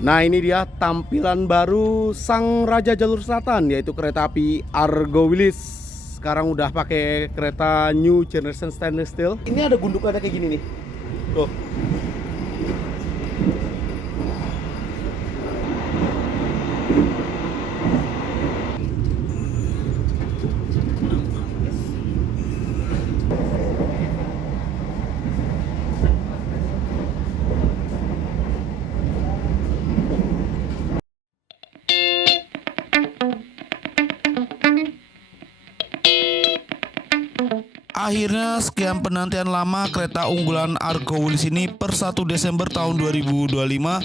Nah, ini dia tampilan baru sang raja jalur selatan, yaitu kereta api Argo Wilis. Sekarang udah pakai kereta new generation stainless steel. Ini ada gundukannya kayak gini nih. Tuh. Akhirnya sekian penantian lama kereta unggulan Argo Wilis ini per 1 Desember tahun 2025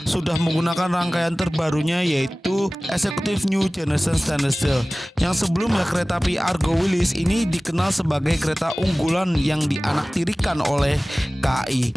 sudah menggunakan rangkaian terbarunya, yaitu Executive New Generation Stainless Steel. Yang sebelumnya kereta api Argo Wilis ini dikenal sebagai kereta unggulan yang dianaktirikan oleh KAI.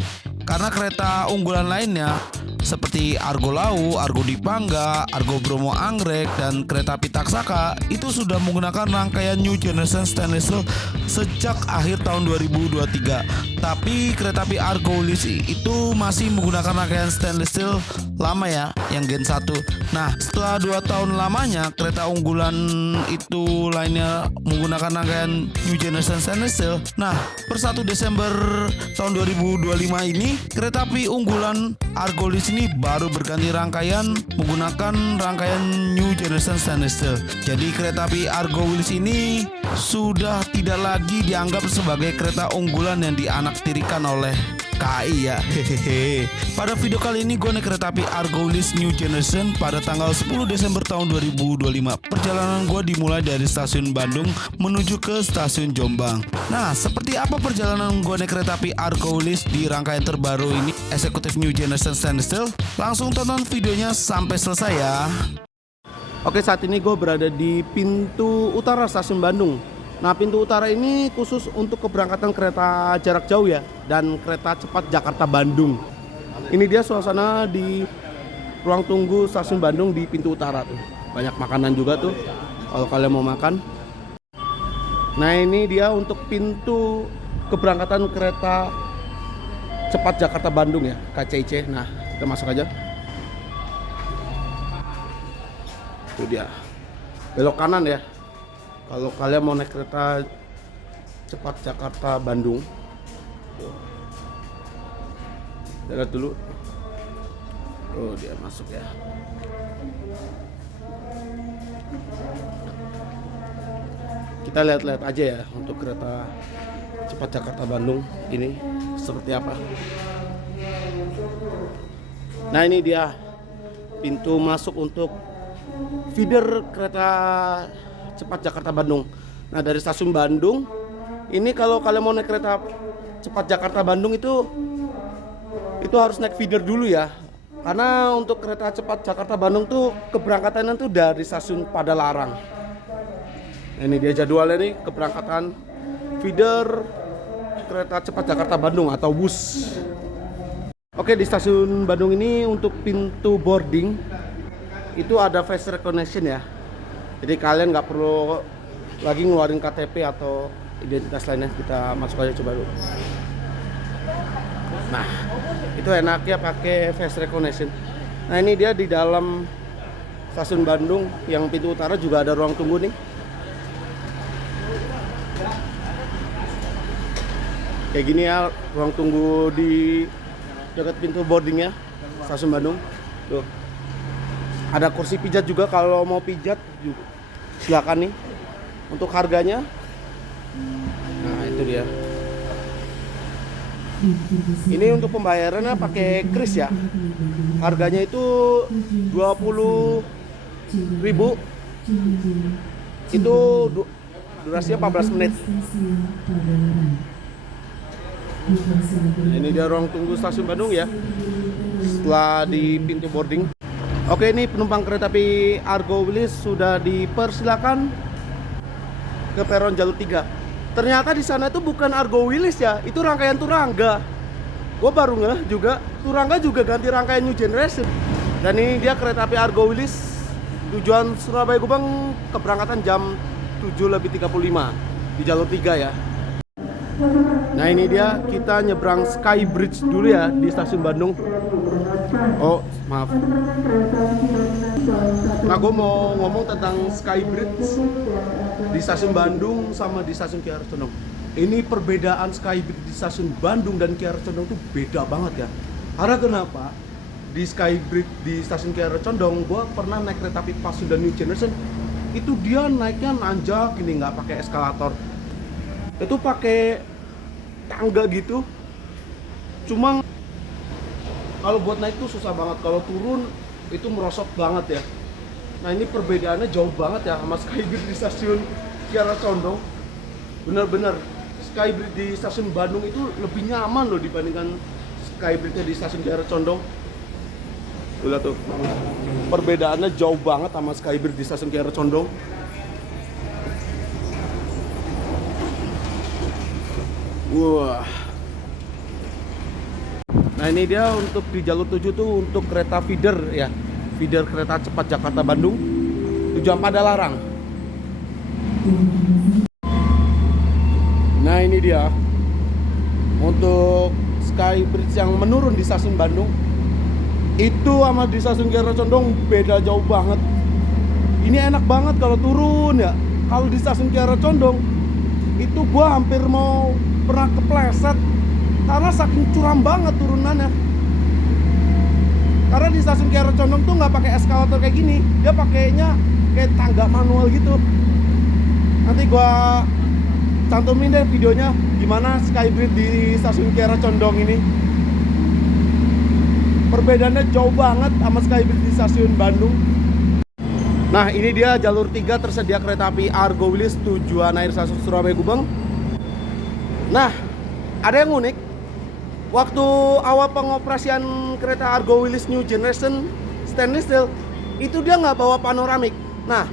Karena kereta unggulan lainnya seperti Argo Lau, Argo Dipangga, Argo Bromo Anggrek, dan kereta api Taksaka itu sudah menggunakan rangkaian New Generation Stainless Steel sejak akhir tahun 2023. Tapi kereta api Argo Wilis itu masih menggunakan rangkaian stainless steel lama ya, yang Gen 1. Nah, setelah 2 tahun lamanya kereta unggulan itu lainnya menggunakan rangkaian New Generation Stainless Steel. Nah, per 1 Desember tahun 2025 ini kereta api unggulan Argo Wilis ini baru berganti rangkaian menggunakan rangkaian New Generation Stainless Steel. Jadi kereta api Argo Wilis ini sudah tidak lagi dianggap sebagai kereta unggulan yang dianaktirikan oleh KAI ya. Hehehe. Pada video kali ini gue naik kereta api Argo Wilis New Generation pada tanggal 10 Desember tahun 2025. Perjalanan gue dimulai dari stasiun Bandung menuju ke stasiun Jombang. Nah, seperti apa perjalanan gue naik kereta api Argo Wilis di rangkaian terbaru ini, Executive New Generation Stainless Steel? Langsung tonton videonya sampai selesai ya. Oke, saat ini gue berada di pintu utara stasiun Bandung. Nah, pintu utara ini khusus untuk keberangkatan kereta jarak jauh ya, dan kereta cepat Jakarta-Bandung. Ini dia suasana di ruang tunggu stasiun Bandung di pintu utara tuh. Banyak makanan juga tuh kalau kalian mau makan. Nah, ini dia untuk pintu keberangkatan kereta cepat Jakarta-Bandung ya, KCIC. Nah, kita masuk aja. Itu dia. Belok kanan ya. Kalau kalian mau naik kereta cepat Jakarta Bandung, lihat dulu. Oh, dia masuk ya. Kita lihat-lihat aja ya untuk kereta cepat Jakarta Bandung ini seperti apa. Nah, ini dia pintu masuk untuk feeder kereta cepat Jakarta Bandung. Nah, dari stasiun Bandung ini kalau kalian mau naik kereta cepat Jakarta Bandung itu harus naik feeder dulu ya. Karena untuk kereta cepat Jakarta Bandung tuh keberangkatannya tuh dari stasiun Padalarang. Nah, ini dia jadwalnya nih, keberangkatan feeder kereta cepat Jakarta Bandung atau WUS. Oke, di stasiun Bandung ini untuk pintu boarding itu ada face recognition ya. Jadi kalian nggak perlu lagi ngeluarin KTP atau identitas lainnya. Kita masuk aja coba dulu. Nah, itu enaknya pakai face recognition. Nah, ini dia di dalam stasiun Bandung yang pintu utara juga ada ruang tunggu nih. Kayak gini ya ruang tunggu di dekat pintu boardingnya stasiun Bandung. Tuh. Ada kursi pijat juga, kalau mau pijat juga silakan nih. Untuk harganya, nah itu dia. Ini untuk pembayarannya pakai kris ya. Harganya itu 20.000. Itu durasinya 14 menit. Nah, ini dia ruang tunggu stasiun Bandung ya. Setelah di pintu boarding. Oke, ini penumpang kereta api Argo Wilis sudah dipersilakan ke peron jalur 3. Ternyata di sana itu bukan Argo Wilis ya, itu rangkaian Turangga. Gue baru ngeh juga, Turangga juga ganti rangkaian New Generation. Dan ini dia kereta api Argo Wilis tujuan Surabaya Gubeng, keberangkatan jam 7.35 di jalur 3 ya. Nah, ini dia, kita nyebrang Sky Bridge dulu ya di stasiun Bandung. Oh, maaf. Nah, gue mau ngomong tentang Skybridge di stasiun Bandung sama di stasiun Kiara Condong. Ini perbedaan Skybridge di stasiun Bandung dan Kiara Condong tuh beda banget ya. Karena kenapa? Di Skybridge di stasiun Kiara Condong, gue pernah naik kereta api Pasundan New Generation. Itu dia naiknya nanjak, ini nggak pakai eskalator. Itu pakai tangga gitu. Cuma kalau buat naik tuh susah banget, kalau turun itu merosot banget ya. Nah, ini perbedaannya jauh banget ya sama Skybridge di stasiun Kiara Condong. Bener-bener Skybridge di stasiun Bandung itu lebih nyaman loh dibandingkan Skybridge di stasiun Kiara Condong. Lihat tuh, perbedaannya jauh banget sama Skybridge di stasiun Kiara Condong. Wah. Nah, ini dia untuk di jalur 7 tuh untuk kereta feeder ya. Feeder kereta cepat Jakarta Bandung tujuan Padalarang. Nah, ini dia untuk Skybridge yang menurun di stasiun Bandung. Itu sama di stasiun Kiara Condong beda jauh banget. Ini enak banget kalau turun ya. Kalau di stasiun Kiara Condong itu gua hampir mau pernah kepleset karena saking curam banget turunannya. Karena di stasiun Kiara Condong tuh nggak pakai eskalator kayak gini, dia pakainya kayak tangga manual gitu. Nanti gua cantumin deh videonya gimana Skybridge di stasiun Kiara Condong ini. Perbedaannya jauh banget sama Skybridge di stasiun Bandung. Nah, ini dia jalur 3 tersedia kereta api Argo Wilis tujuan akhir stasiun Surabaya Gubeng. Nah, ada yang unik. Waktu awal pengoperasian kereta Argo Wilis New Generation stainless steel itu dia nggak bawa panoramik. Nah,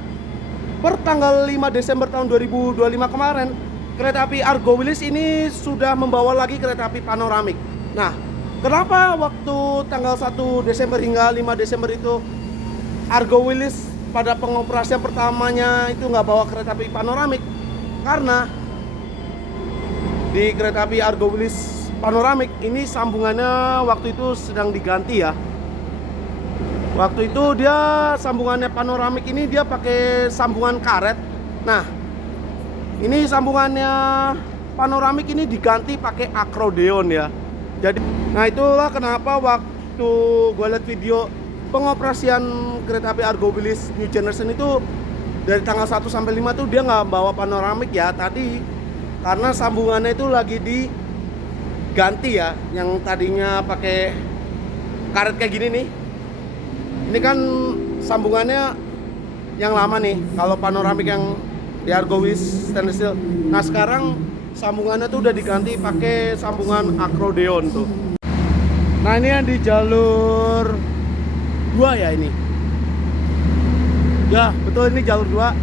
per tanggal 5 Desember tahun 2025 kemarin, kereta api Argo Wilis ini sudah membawa lagi kereta api panoramik. Nah, kenapa waktu tanggal 1 Desember hingga 5 Desember itu Argo Wilis pada pengoperasian pertamanya itu nggak bawa kereta api panoramik? Karena di kereta api Argo Wilis panoramik ini sambungannya waktu itu sedang diganti ya. Waktu itu dia sambungannya panoramik ini dia pakai sambungan karet. Nah, ini sambungannya panoramik ini diganti pakai akrodeon ya. Jadi, nah itulah kenapa waktu gue lihat video pengoperasian kereta api Argo Wilis New Generation itu dari tanggal 1 sampai 5 tuh dia nggak bawa panoramik ya tadi, karena sambungannya itu lagi diganti ya. Yang tadinya pakai karet kayak gini nih, ini kan sambungannya yang lama nih kalau panoramik yang di Argo Wilis stainless steel. Nah, sekarang sambungannya tuh udah diganti pakai sambungan akrodeon tuh. Nah, ini yang di jalur 2 ya ini. Ya, betul, ini jalur 2.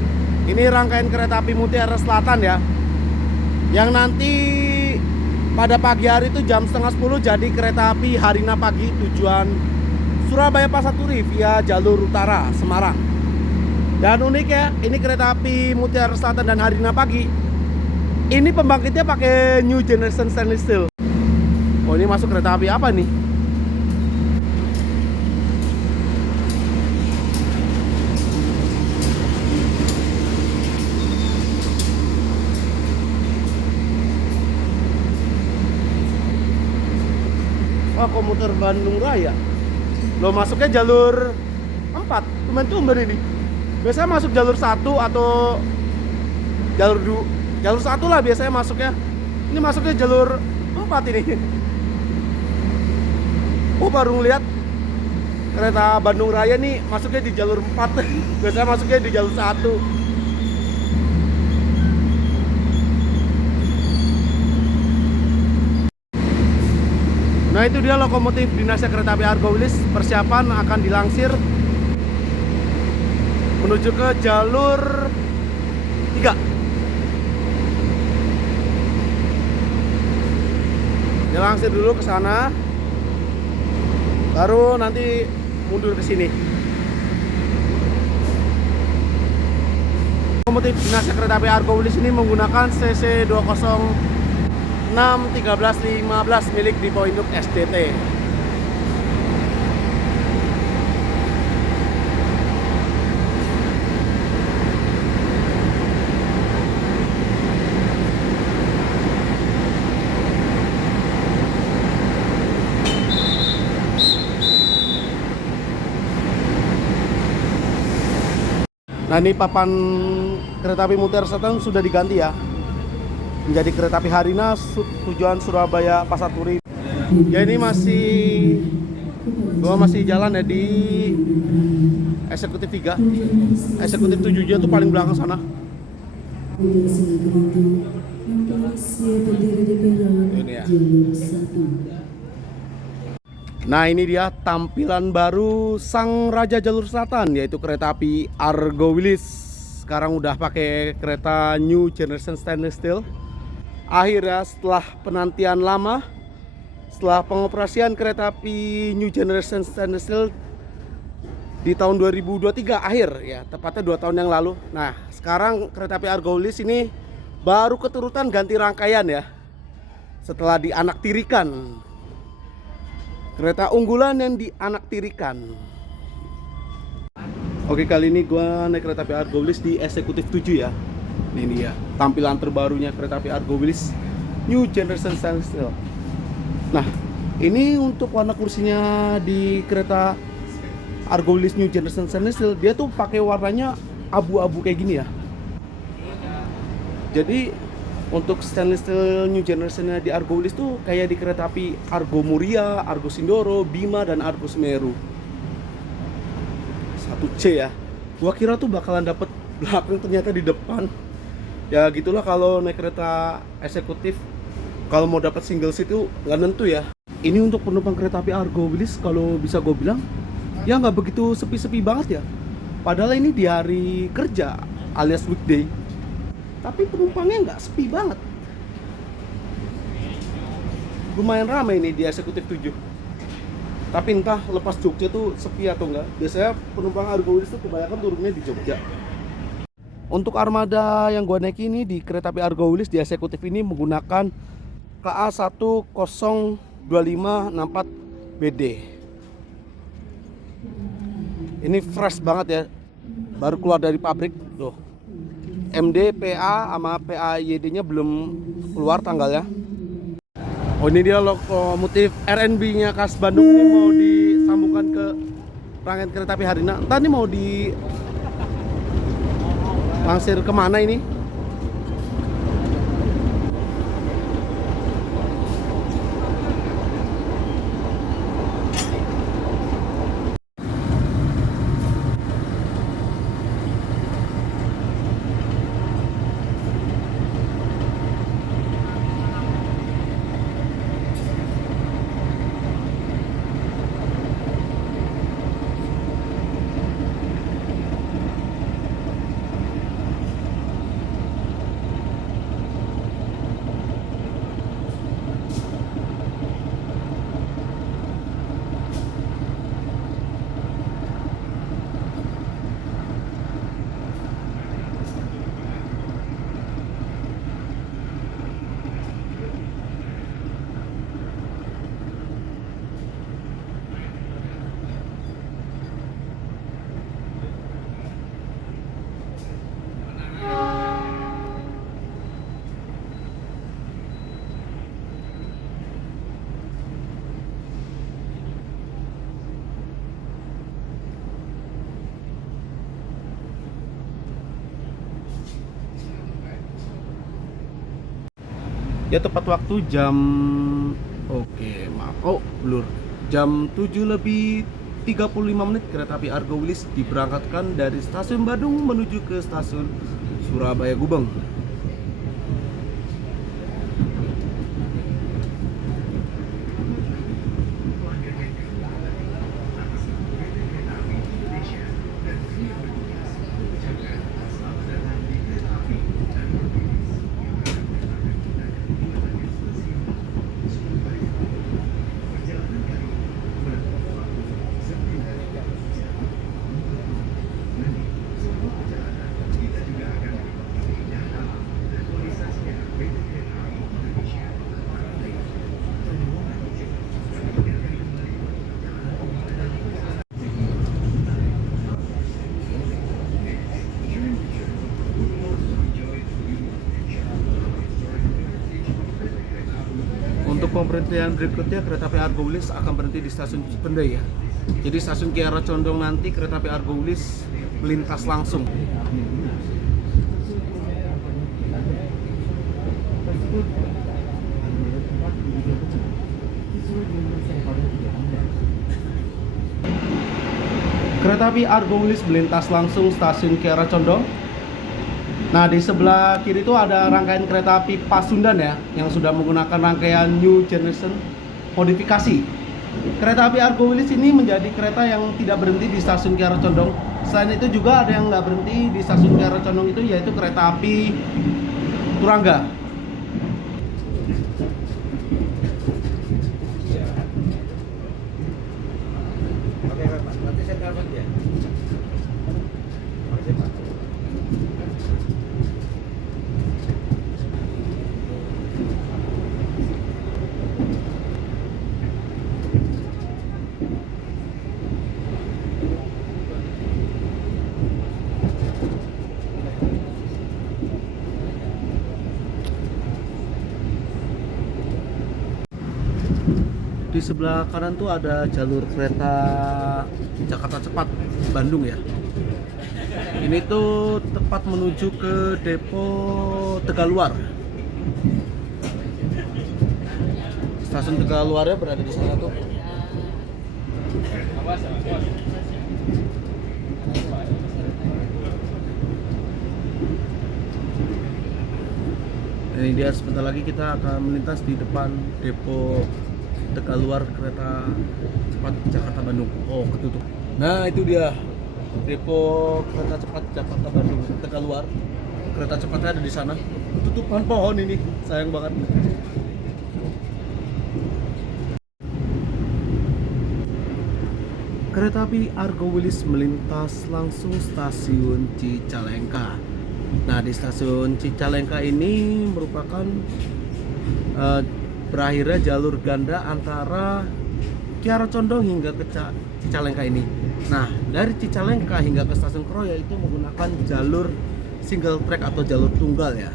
Ini rangkaian kereta api Mutiara Selatan ya. Yang nanti pada pagi hari itu jam setengah 10 jadi kereta api Harina pagi tujuan Surabaya Pasar Turi via jalur utara Semarang. Dan unik ya, ini kereta api Mutiara Selatan dan Harina pagi. Ini pembangkitnya pakai New Generation stainless steel. Oh, ini masuk kereta api apa nih? Wah, komuter Bandung Raya. Lo masuknya jalur 4. Tumben-tumben ini. Biasanya masuk jalur 1 atau jalur 2. Jalur 1 lah biasanya masuknya. Ini masuknya jalur 4 ini. Oh, baru ngeliat kereta Bandung Raya nih masuknya di jalur 4. Biasanya masuknya di jalur 1. Nah, itu dia lokomotif dinasnya kereta api Argo Wilis. Persiapan akan dilangsir menuju ke jalur 3. Dilangsir dulu ke sana, baru nanti mundur ke sini. Lokomotif dinasnya kereta api Argo Wilis ini menggunakan CC 206 1315 milik Depo Induk SDT. Nah, ini papan kereta api Mutiara Selatan sudah diganti ya, menjadi kereta api Harina tujuan Surabaya Pasar Turi. Ya, ini masih jalan ya di eksekutif 3. Eksekutif 7 nya tuh paling belakang sana. Ini ya. Nah, ini dia tampilan baru sang Raja Jalur Selatan, yaitu kereta api Argo Wilis. Sekarang udah pakai kereta New Generation Stainless Steel. Akhirnya setelah penantian lama, setelah pengoperasian kereta api New Generation Stainless Steel di tahun 2023 akhir ya, tepatnya 2 tahun yang lalu. Nah, sekarang kereta api Argo Wilis ini baru keturutan ganti rangkaian ya, setelah dianaktirikan. Kereta unggulan yang dianaktirikan. Oke, kali ini gua naik kereta api Argo Wilis di eksekutif 7 ya. Ini dia tampilan terbarunya kereta api Argo Wilis New Generation Stainless Steel. Nah, ini untuk warna kursinya di kereta Argo Wilis New Generation Stainless Steel, dia tuh pakai warnanya abu-abu kayak gini ya. Jadi untuk stainless steel New Generation-nya di Argo Wilis tuh kayak di kereta api Argo Muria, Argo Sindoro, Bima, dan Argo Semeru. 1C ya. Gua kira tuh bakalan dapet belakang, ternyata di depan. Ya gitulah kalau naik kereta eksekutif, kalau mau dapat single seat itu nggak nentu ya. Ini untuk penumpang kereta api Argo Wilis, kalau bisa gue bilang ya nggak begitu sepi-sepi banget ya. Padahal ini di hari kerja alias weekday, tapi penumpangnya nggak sepi banget. Lumayan ramai ini di eksekutif 7. Tapi entah lepas Jogja tuh sepi atau enggak. Biasanya penumpang Argo Wilis tuh kebanyakan turunnya di Jogja. Untuk armada yang gua naik ini di kereta api Argo Wilis di eksekutif ini menggunakan KA 10254 BD. Ini fresh banget ya, baru keluar dari pabrik tuh. MD, PA sama PAYD nya belum keluar tanggalnya. Oh, ini dia lokomotif RNB nya khas Bandung, ini mau disambungkan ke rangkaian kereta api Harina. Entah ini mau di langsir kemana ini. Ya, tepat waktu jam jam 7:35 kereta api Argo Wilis diberangkatkan dari stasiun Bandung menuju ke stasiun Surabaya Gubeng. Untuk pemberhentian berikutnya kereta api Argo Wilis akan berhenti di stasiun Cipendei ya. Jadi stasiun Kiara Condong nanti kereta api Argo Wilis melintas langsung. Kereta api Argo Wilis melintas langsung stasiun Kiara Condong. Nah, di sebelah kiri itu ada rangkaian kereta api Pasundan ya, yang sudah menggunakan rangkaian New Generation modifikasi. Kereta api Argo Wilis ini menjadi kereta yang tidak berhenti di stasiun Kiara Condong. Selain itu juga ada yang nggak berhenti di stasiun Kiara Condong itu, yaitu kereta api Turangga. Oke Pak, nanti saya telepon dia. Makasih Pak. Di sebelah kanan tuh ada jalur kereta Jakarta Cepat Bandung ya. Ini tuh tepat menuju ke depo Tegaluar. Stasiun Tegaluarnya berada di sana tuh. Ini dia, sebentar lagi kita akan melintas di depan depo Tegaluar kereta cepat Jakarta Bandung. Oh, ketutup. Nah, itu dia depo kereta cepat Jakarta Bandung Tegaluar. Kereta cepatnya ada di sana. Tutupan pohon ini, sayang banget. Kereta api Argo Wilis melintas langsung stasiun Cicalengka. Nah, di stasiun Cicalengka ini merupakan berakhirnya jalur ganda antara Kiara Condong hingga ke Cicalengka ini. Nah, dari Cicalengka hingga ke stasiun Kroya itu menggunakan jalur single track atau jalur tunggal ya.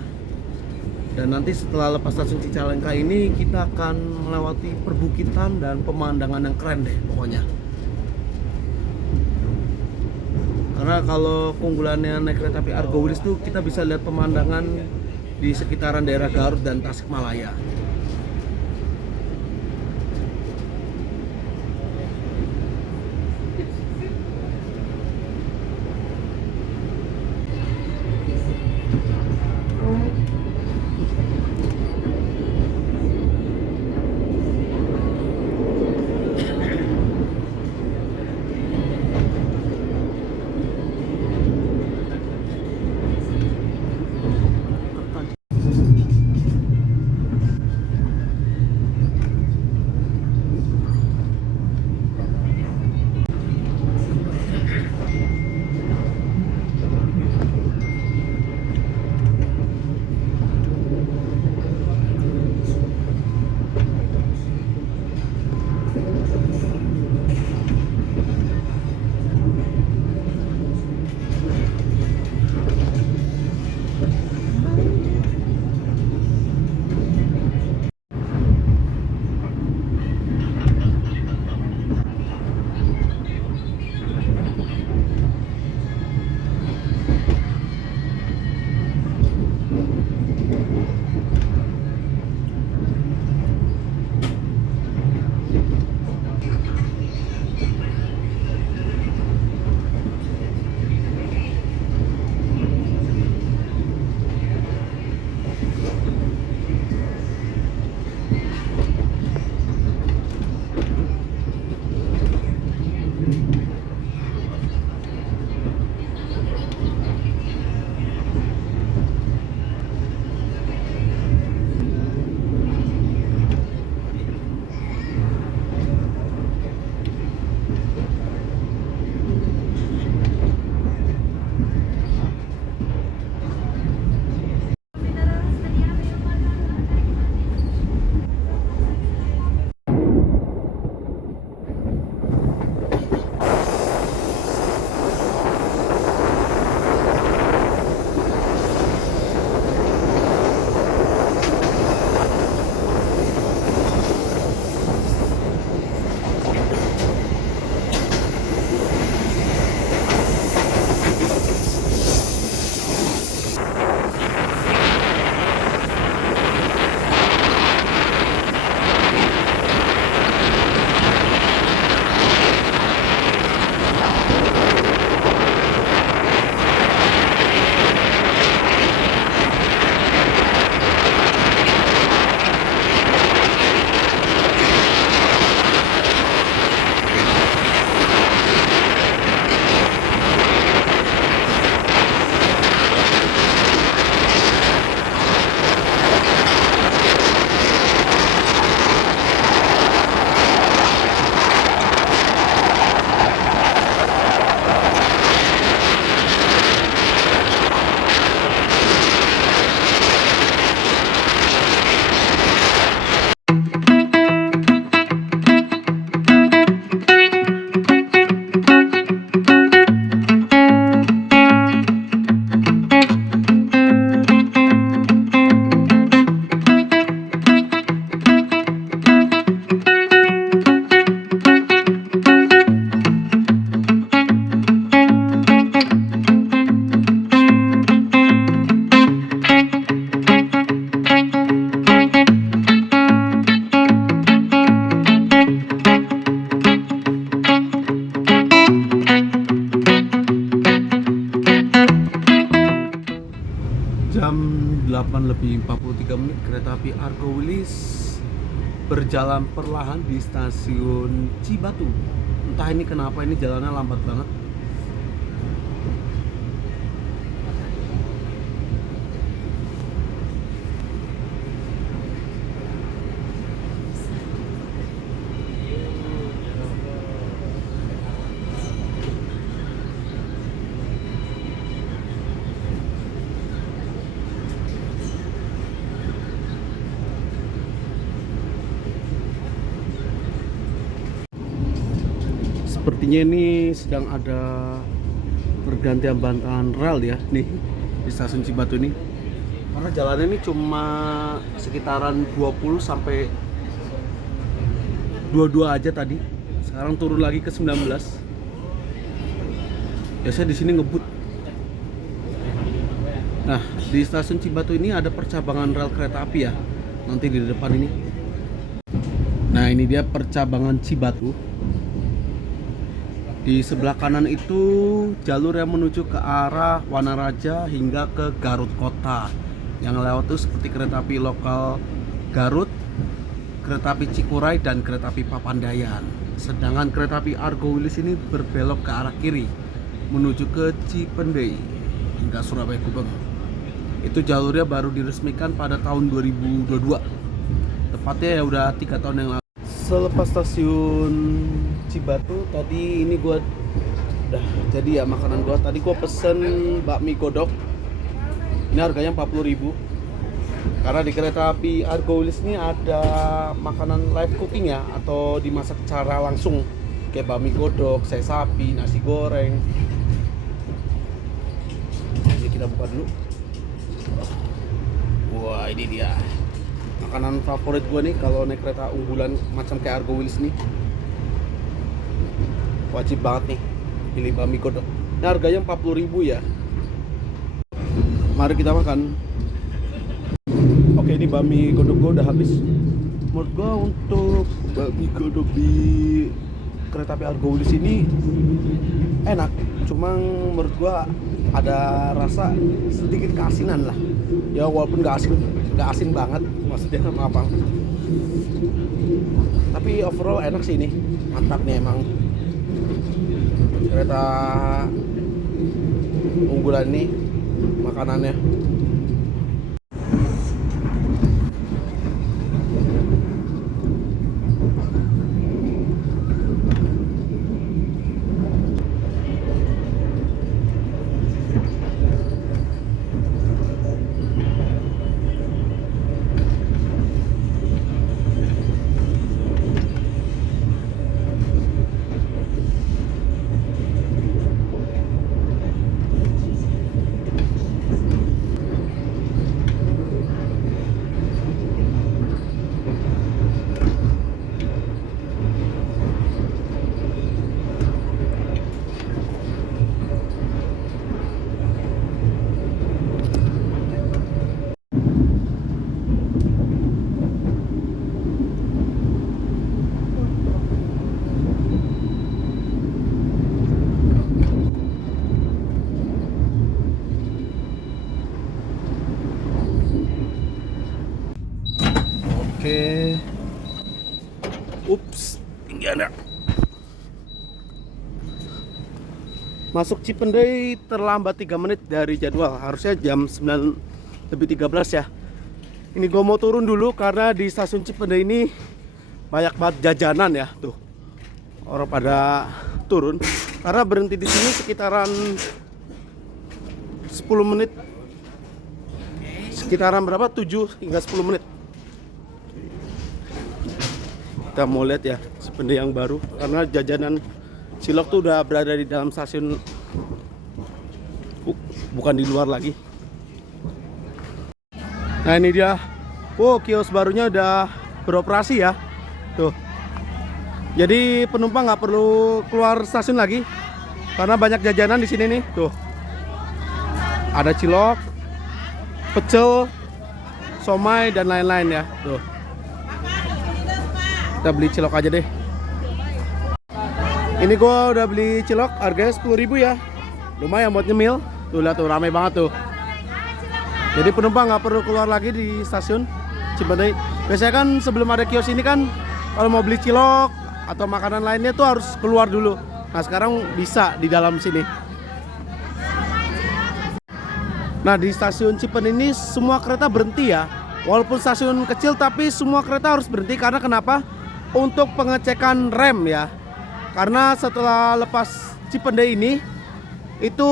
Dan nanti setelah lepas stasiun Cicalengka ini kita akan melewati perbukitan dan pemandangan yang keren deh pokoknya. Karena kalau keunggulannya naik kereta api Argo Wilis tuh kita bisa lihat pemandangan di sekitaran daerah Garut dan Tasikmalaya. 8:43 kereta api Argo Wilis berjalan perlahan di stasiun Cibatu. Entah ini kenapa ini jalannya lambat banget. Sepertinya ini sedang ada pergantian bantahan rel ya nih di stasiun Cibatu ini. Karena jalannya ini cuma sekitaran 20 sampai 22 aja tadi. Sekarang turun lagi ke 19. Biasanya di sini ngebut. Nah, di stasiun Cibatu ini ada percabangan rel kereta api ya. Nanti di depan ini. Nah, ini dia percabangan Cibatu. Di sebelah kanan itu jalur yang menuju ke arah Wanaraja hingga ke Garut Kota. Yang lewat itu seperti kereta api lokal Garut, kereta api Cikuray, dan kereta api Papandayan. Sedangkan kereta api Argo Wilis ini berbelok ke arah kiri menuju ke Cipendei hingga Surabaya Gubeng. Itu jalurnya baru diresmikan pada tahun 2022. Tepatnya ya udah 3 tahun yang lalu. Selepas stasiun Cibatu tadi ini gua udah jadi ya makanan gua. Tadi gua pesen bakmi godok. Ini harganya 40.000. Karena di kereta api Argo Wilis ini ada makanan live cooking ya, atau dimasak secara langsung kayak bakmi godok, sai sapi, nasi goreng. Jadi kita buka dulu. Wah, ini dia makanan favorit gue nih kalau naik kereta unggulan macam kayak Argo Wilis nih. Wajib banget nih pilih bakmi godok. Ini harganya 40.000 ya. Mari kita makan. Oke, ini bakmi godok gue udah habis. Menurut gue untuk bakmi godok di kereta api Argo Wilis ini enak. Cuma menurut gue ada rasa sedikit keasinan lah. Ya walaupun gak asin banget, maksudnya apa? Tapi overall enak sih ini, mantap nih emang. Kereta unggulan nih makanannya. Oke. Ups, tinggian ya. Masuk Cipendei terlambat 3 menit dari jadwal. Harusnya jam 9:13 ya. Ini gue mau turun dulu karena di stasiun Cipendei ini banyak banget jajanan ya. Tuh, orang pada turun. Karena berhenti di sini sekitaran 10 menit. Sekitaran berapa? 7 hingga 10 menit. Kita mau lihat ya Cipendei yang baru, karena jajanan cilok tuh udah berada di dalam stasiun, bukan di luar lagi. Nah, ini dia. Wow, kios barunya udah beroperasi ya. Tuh. Jadi penumpang nggak perlu keluar stasiun lagi, karena banyak jajanan di sini nih. Tuh. Ada cilok, pecel, somai, dan lain-lain ya. Tuh. Kita beli cilok aja deh. Ini gua udah beli cilok, harganya 10.000 ya. Lumayan buat nyemil. Tuh, lihat tuh, rame banget tuh. Jadi penumpang nggak perlu keluar lagi di stasiun Cipendei. Biasanya kan sebelum ada kios ini kan kalau mau beli cilok atau makanan lainnya tuh harus keluar dulu. Nah sekarang bisa di dalam sini. Nah di stasiun Cipendei ini semua kereta berhenti ya. Walaupun stasiun kecil tapi semua kereta harus berhenti karena kenapa? Untuk pengecekan rem ya. Karena setelah lepas Cipendei ini itu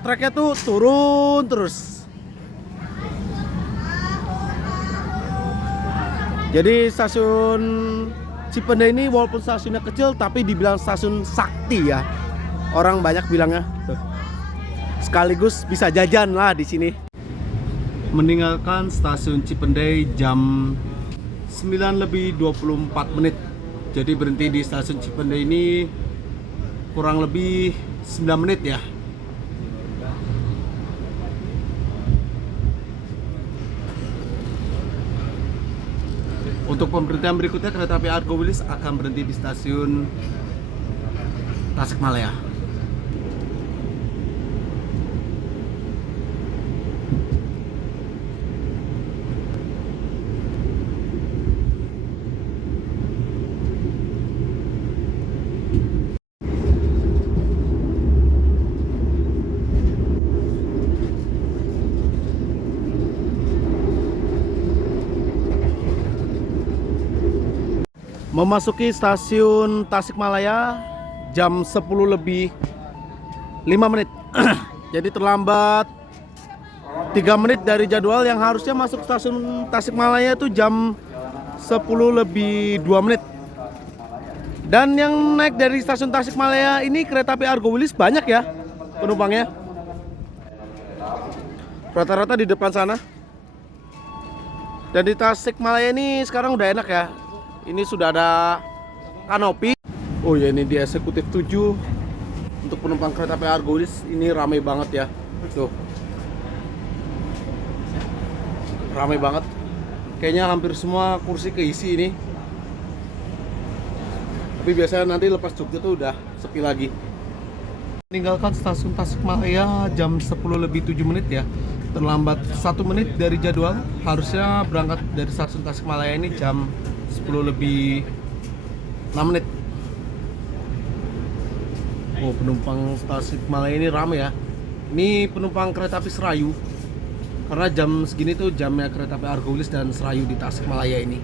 treknya tuh turun terus. Jadi stasiun Cipendei ini walaupun stasiunnya kecil tapi dibilang stasiun sakti ya. Orang banyak bilangnya. Tuh. Sekaligus bisa jajan lah di sini. Meninggalkan stasiun Cipendei jam 9:24. Jadi berhenti di stasiun Cipendei ini kurang lebih 9 menit ya. Untuk pemberhentian berikutnya kereta api Argo Wilis akan berhenti di stasiun Tasikmalaya. Memasuki stasiun Tasikmalaya jam 10:05. Jadi terlambat 3 menit dari jadwal yang harusnya masuk stasiun Tasikmalaya itu jam 10:02. Dan yang naik dari stasiun Tasikmalaya ini kereta api Argo Wilis banyak ya penumpangnya. Rata-rata di depan sana. Dan di Tasikmalaya ini sekarang udah enak ya. Ini sudah ada kanopi. Oh ya ini di eksekutif 7. Untuk penumpang kereta api Argo Wilis ini ramai banget ya. Tuh. Ramai banget. Kayaknya hampir semua kursi keisi ini. Tapi biasanya nanti lepas Jogja tuh udah sepi lagi. Meninggalkan stasiun Tasikmalaya jam 10:07 ya. Terlambat 1 menit dari jadwal. Harusnya berangkat dari stasiun Tasikmalaya ini jam 10:06. Oh penumpang Tasikmalaya ini ramai ya. Ini penumpang kereta api Serayu. Karena jam segini tuh jamnya kereta api Argo Wilis dan Serayu di Tasikmalaya ini.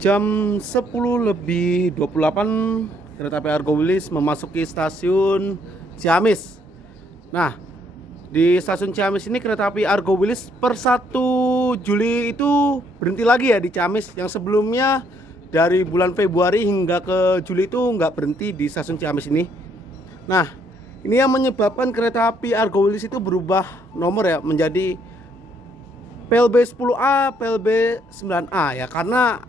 Jam 10:28 kereta api Argo Wilis memasuki stasiun Ciamis. Nah, di stasiun Ciamis ini kereta api Argo Wilis per 1 Juli itu berhenti lagi ya di Ciamis. Yang sebelumnya dari bulan Februari hingga ke Juli itu nggak berhenti di stasiun Ciamis ini. Nah, ini yang menyebabkan kereta api Argo Wilis itu berubah nomor ya menjadi PLB 10A, PLB 9A ya karena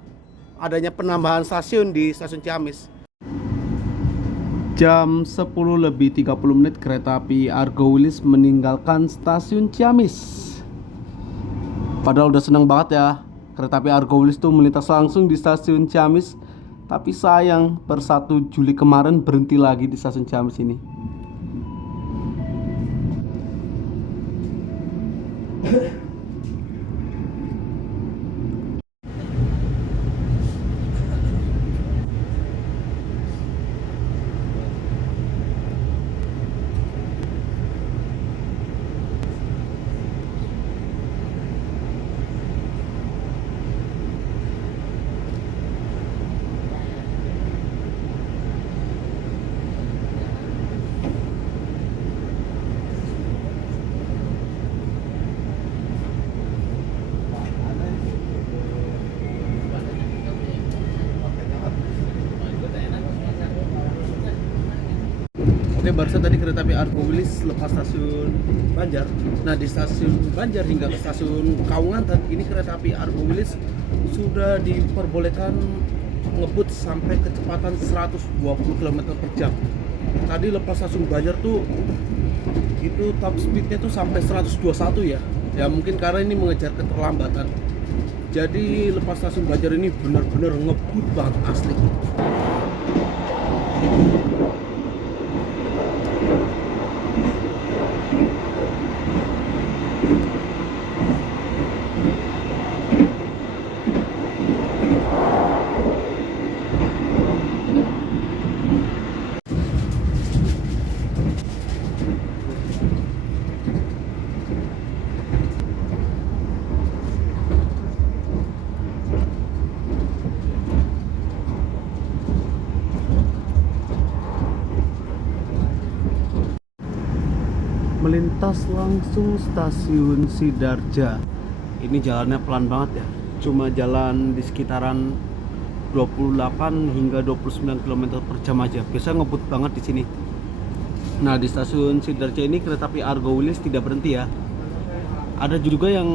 adanya penambahan stasiun di stasiun Ciamis. Jam 10:30 kereta api Argo Wilis meninggalkan stasiun Ciamis. Padahal udah seneng banget ya kereta api Argo Wilis tuh melintas langsung di stasiun Ciamis. Tapi sayang per 1 Juli kemarin berhenti lagi di stasiun Ciamis ini. barusan tadi kereta api Argo Wilis lepas stasiun Banjar. Nah di stasiun Banjar hingga ke stasiun Kaunganten ini kereta api Argo Wilis sudah diperbolehkan ngebut sampai kecepatan 120 km per jam. Tadi lepas stasiun Banjar tuh itu top speednya tuh sampai 121 ya. Ya mungkin karena ini mengejar keterlambatan. Jadi lepas stasiun Banjar ini benar-benar ngebut banget asli. Melintas langsung stasiun Sidarja. Ini jalannya pelan banget ya. Cuma jalan di sekitaran 28 hingga 29 km per jam aja. Biasa ngebut banget di sini. Nah, di stasiun Sidarja ini kereta api Argo Wilis tidak berhenti ya. Ada juga yang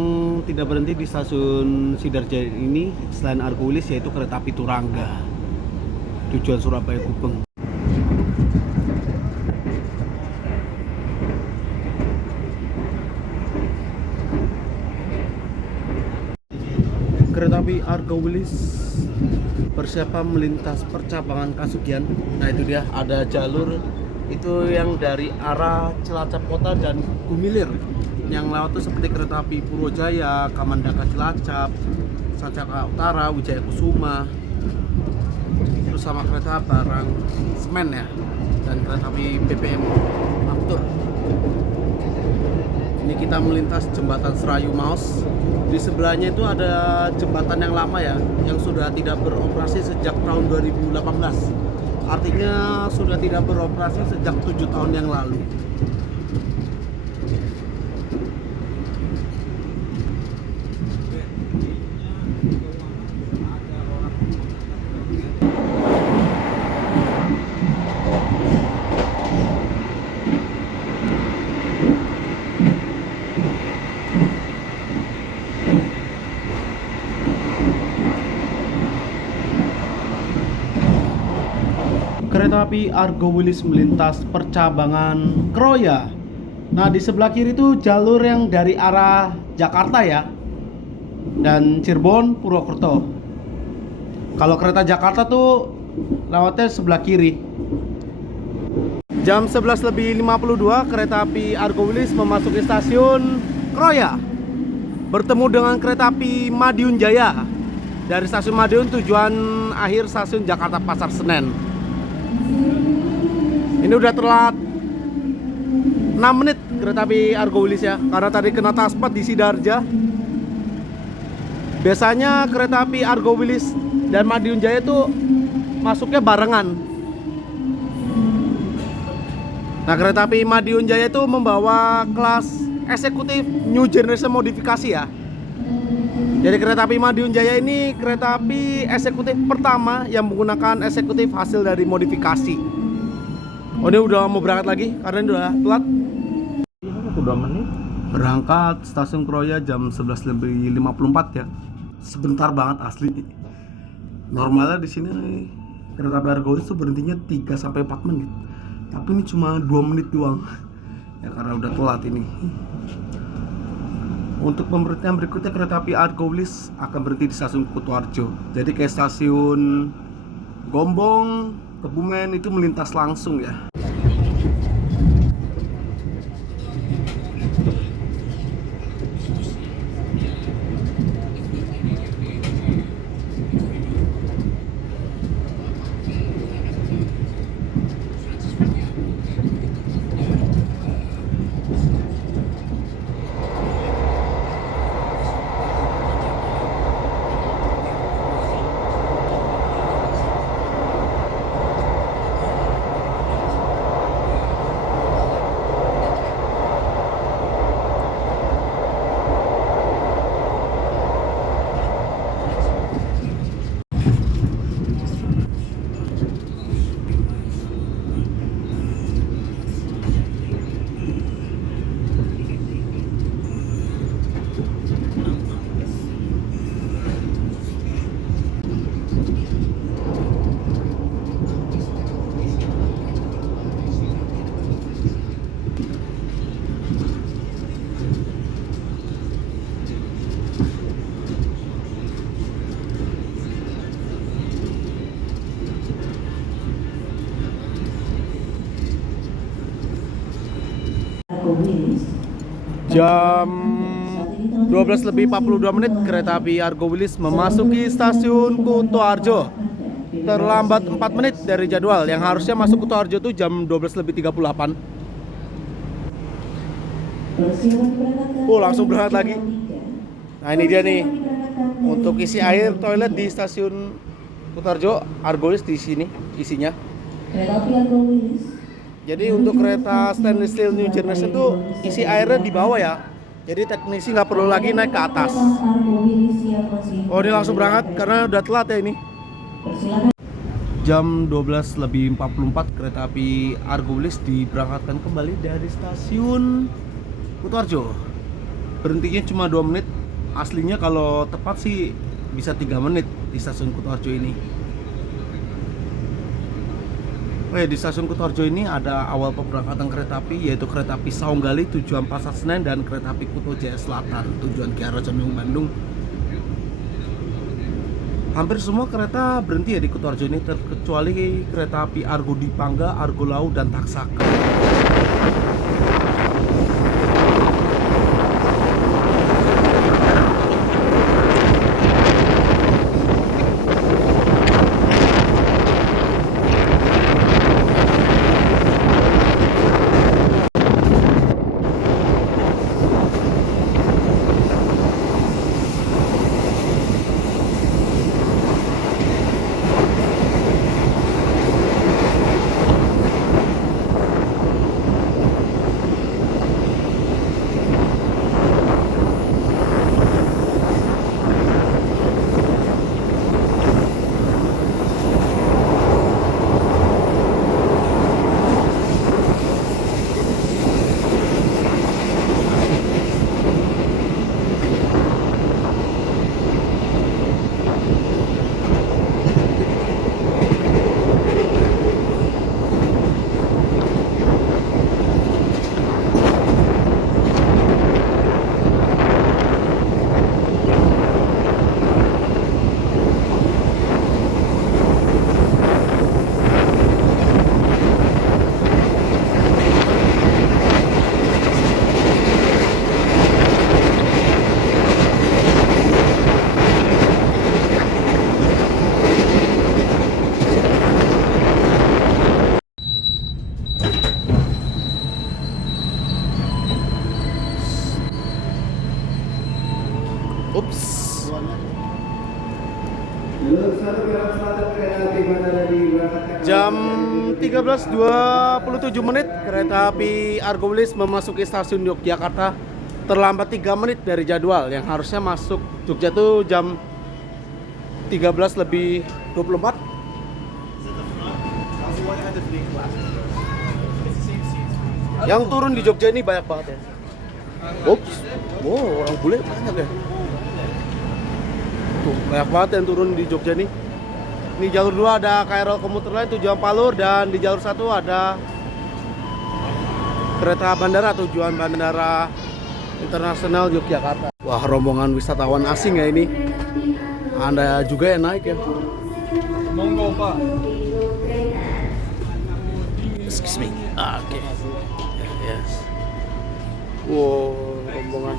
tidak berhenti di stasiun Sidarja ini selain Argo Wilis, yaitu kereta api Turangga tujuan Surabaya Gubeng. Kereta api Argo Wilis persiapan melintas percabangan Kasugian. Nah itu dia, ada jalur itu yang dari arah Cilacap Kota dan Gumilir. Yang lewat itu seperti kereta api Purwojaya, Kamandaka Cilacap, Sancaka Utara, Wijaya Kusuma, terus sama kereta barang semen ya, dan kereta api BPM Aftur. Ini kita melintas jembatan Serayu Maus. Di sebelahnya itu ada jembatan yang lama ya, yang sudah tidak beroperasi sejak tahun 2018. Artinya sudah tidak beroperasi sejak 7 tahun yang lalu. Kereta api Argo Wilis melintas percabangan Kroya. Nah di sebelah kiri itu jalur yang dari arah Jakarta ya, dan Cirebon, Purwokerto. Kalau kereta Jakarta tuh lewatnya sebelah kiri. Jam 11:52 kereta api Argo Wilis memasuki stasiun Kroya, bertemu dengan kereta api Madiun Jaya. Dari stasiun Madiun tujuan akhir stasiun Jakarta Pasar Senen. Ini udah telat 6 menit kereta api Argo Wilis ya, karena tadi kena taspat di Sidarja. Biasanya kereta api Argo Wilis dan Madiun Jaya itu masuknya barengan. Nah kereta api Madiun Jaya itu membawa kelas eksekutif New Generation modifikasi ya. Jadi kereta api Madiun Jaya ini kereta api eksekutif pertama yang menggunakan eksekutif hasil dari modifikasi. Oh ini udah mau berangkat lagi karena ini udah telat. Udah menit. Berangkat stasiun Kroya jam 11:54 ya. Sebentar banget asli. Normalnya di sini kereta api Argo Wilis itu berhentinya 3 sampai 4 menit. Tapi ini cuma 2 menit doang. Ya karena udah telat ini. Untuk pemberhentian berikutnya kereta api Argo Wilis akan berhenti di stasiun Kutoarjo. Jadi kayak stasiun Gombong, Kebumen itu melintas langsung ya. Jam 12 lebih 42 menit kereta api Argo Wilis memasuki stasiun Kutoarjo. Terlambat 4 menit dari jadwal. Yang harusnya masuk Kutoarjo itu jam 12 lebih 38. Oh, langsung berangkat lagi. Nah, ini dia nih. Untuk isi air toilet di stasiun Kutoarjo, Argo Wilis di sini isinya. Kereta api Argo Wilis. Jadi untuk kereta stainless steel new generation itu isi airnya di bawah ya. Jadi teknisi nggak perlu lagi naik ke atas. Oh, ini langsung berangkat karena udah telat ya ini. Jam 12 lebih 44 kereta api Argo Wilis diberangkatkan kembali dari stasiun Kutoarjo. Berhentinya cuma 2 menit. Aslinya kalau tepat sih bisa 3 menit di stasiun Kutoarjo ini. Di stasiun Kutoarjo ini ada awal pemberangkatan kereta api, yaitu kereta api Saunggali tujuan Pasar Senen dan kereta api Kuto Jaya Selatan tujuan Kiara Condong Bandung. Hampir semua kereta berhenti ya di Kutoarjo ini, terkecuali kereta api Argo Dipangga, Argo Lau, dan Taksaka. Ups. Jam 13.27 menit kereta api Argo Wilis memasuki stasiun Yogyakarta. Terlambat 3 menit dari jadwal. Yang harusnya masuk Jogja tuh jam 13 lebih 24. Yang turun di Jogja ini banyak banget ya. Ups. Wow, orang bule banyak ya. Tuh, banyak banget yang turun di Jogja nih. Ini jalur 2 ada KRL komuter lain tujuan Palur, dan di jalur 1 ada kereta bandara tujuan Bandara Internasional Yogyakarta. Wah, rombongan wisatawan asing ya ini. Anda juga yang naik ya. Monggo Pak. Excuse me. Oke. Yes. Wow, rombongan.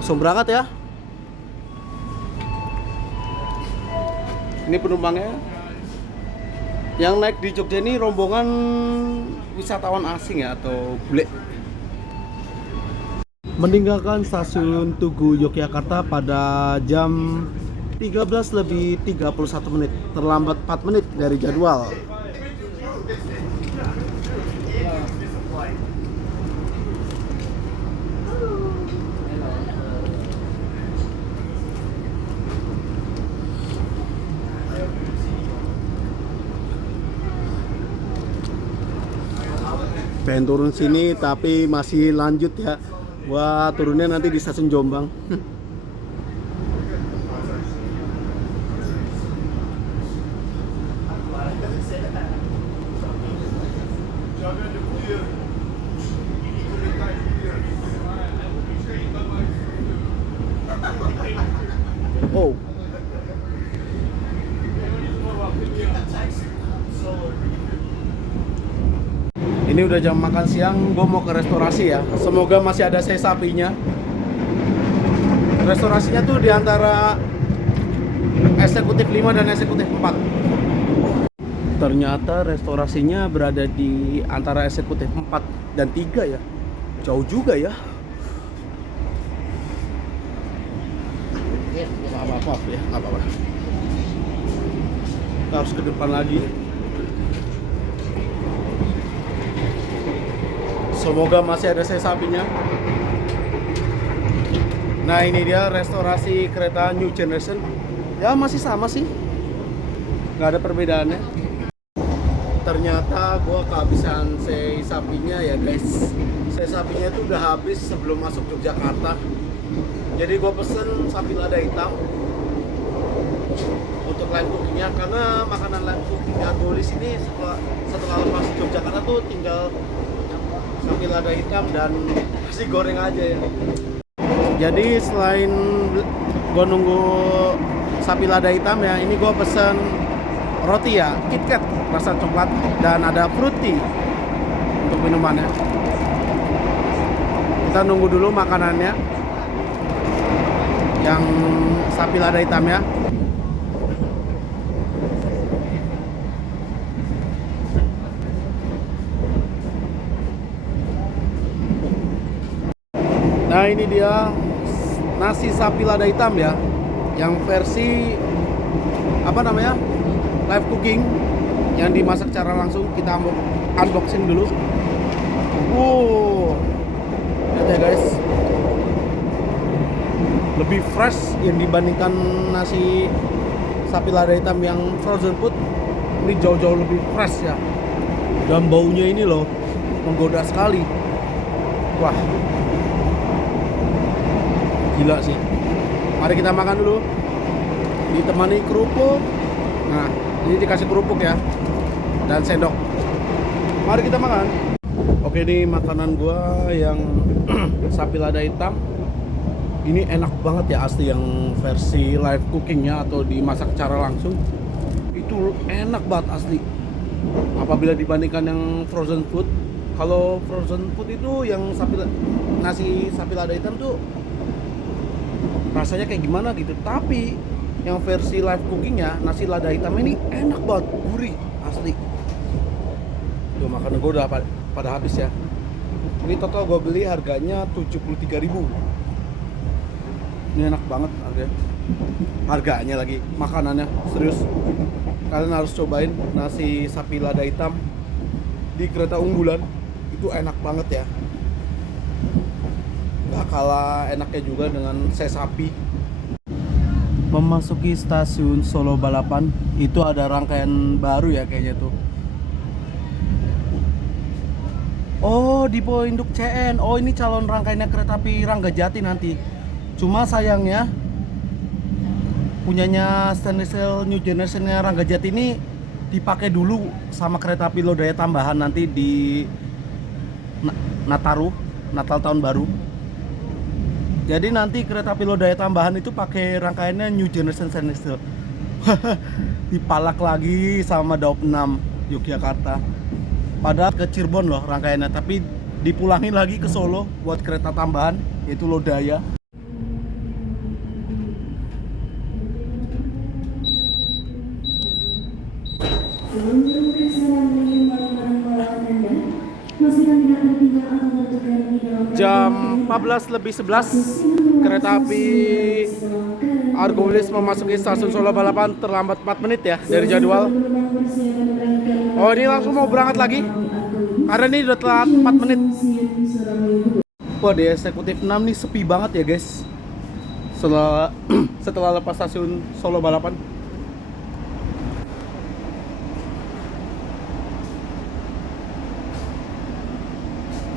Langsung berangkat ya. Ini penumpangnya. Yang naik di Jogja ini rombongan wisatawan asing ya atau bule. Meninggalkan stasiun Tugu Yogyakarta pada jam 13 lebih 31 menit. Terlambat 4 menit dari jadwal. Pengen turun sini tapi masih lanjut ya. Wah, turunnya nanti di stasiun Jombang. Oh. Ini Ini udah jam makan siang, gue mau ke restorasi ya. Semoga masih ada sapinya. Restorasinya tuh di antara eksekutif 5 dan eksekutif 4. Ternyata restorasinya berada di antara eksekutif 4 dan 3 ya. Jauh juga ya. Maaf ya, nggak apa-apa. Kita harus ke depan lagi. Semoga masih ada sapinya. Nah, ini dia restorasi kereta New Generation. Ya masih sama sih, nggak ada perbedaannya. Ternyata gue kehabisan sapinya ya guys. Sapinya itu udah habis sebelum masuk Yogyakarta. Jadi gue pesen sapi lada hitam untuk live cookingnya, karena makanan live cookingnya Argowilis ini setelah lepas Yogyakarta tuh tinggal sapi lada hitam dan nasi goreng aja ya. Jadi selain gue nunggu sapi lada hitam ya, ini gue pesen roti ya, KitKat rasa coklat, dan ada fruity untuk minumannya. Kita nunggu dulu makanannya yang sapi lada hitam ya. Nah, ini dia nasi sapi lada hitam ya, yang versi apa namanya, live cooking, yang dimasak secara langsung. Kita unboxing dulu. Lihat ya guys, lebih fresh yang dibandingkan nasi sapi lada hitam yang frozen food. Ini jauh-jauh lebih fresh ya, dan baunya ini loh menggoda sekali. Wah, gila sih. Mari kita makan dulu, ditemani kerupuk. Nah, ini dikasih kerupuk ya, dan sendok. Mari kita makan. Oke, ini makanan gua yang sapi lada hitam. Ini enak banget ya, asli yang versi live cookingnya atau dimasak secara langsung. Itu enak banget asli. Apabila dibandingkan yang frozen food. Kalau frozen food itu yang nasi sapi lada hitam tuh rasanya kayak gimana gitu. Tapi yang versi live cookingnya, nasi lada hitam ini enak banget, gurih asli. Tuh, makanan gue udah pada habis ya. Ini total gue beli harganya 73.000. Ini enak banget harganya lagi, makanannya serius. Kalian harus cobain nasi sapi lada hitam di Kereta Unggulan. Itu enak banget ya. Gak kalah enaknya juga dengan sapi. Memasuki stasiun Solo Balapan, itu ada rangkaian baru ya kayaknya tuh. Oh, Dipo Induk CN. Oh, ini calon rangkaiannya kereta api Ranggajati nanti. Cuma sayangnya punyanya stainless steel New Generation-nya Ranggajati ini dipakai dulu sama kereta api Lodaya tambahan nanti di Nataru, Natal tahun baru. Jadi nanti kereta api Lodaya tambahan itu pakai rangkaiannya New Generation stainless steel. Dipalak lagi sama Daop 6 Yogyakarta. Padahal ke Cirebon loh rangkaiannya, tapi dipulangin lagi ke Solo buat kereta tambahan, yaitu Lodaya. Jam 14:11 kereta api Argowilis memasuki stasiun Solo Balapan, terlambat 4 menit ya dari jadwal. Oh, ini langsung mau berangkat lagi karena ini udah telat 4 menit. Wah, di eksekutif 6 nih sepi banget ya guys setelah lepas stasiun Solo Balapan.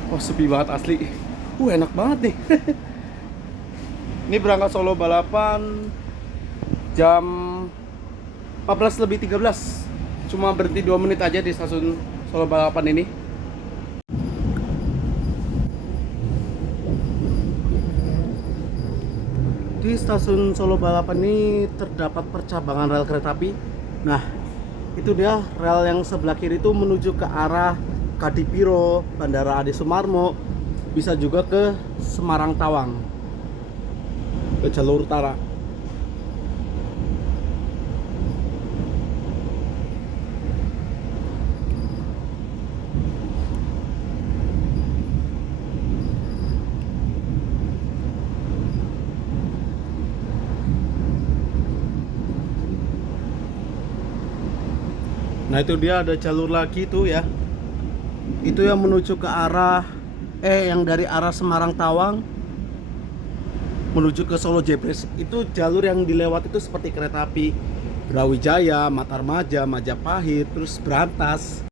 Oh, sepi banget asli. Enak banget nih. Ini berangkat Solo Balapan jam 14:13. Cuma berhenti 2 menit aja di stasiun Solo Balapan ini. Di stasiun Solo Balapan ini terdapat percabangan rel kereta api. Nah, itu dia rel yang sebelah kiri itu menuju ke arah Kadipiro, Bandara Adi Sumarmo, bisa juga ke Semarang Tawang, ke jalur utara. Nah itu dia ada jalur lagi tuh ya. Itu yang menuju ke arah yang dari arah Semarang Tawang menuju ke Solo Jebres. Itu jalur yang dilewati itu seperti kereta api Brawijaya, Matarmaja, Majapahit, terus Berantas.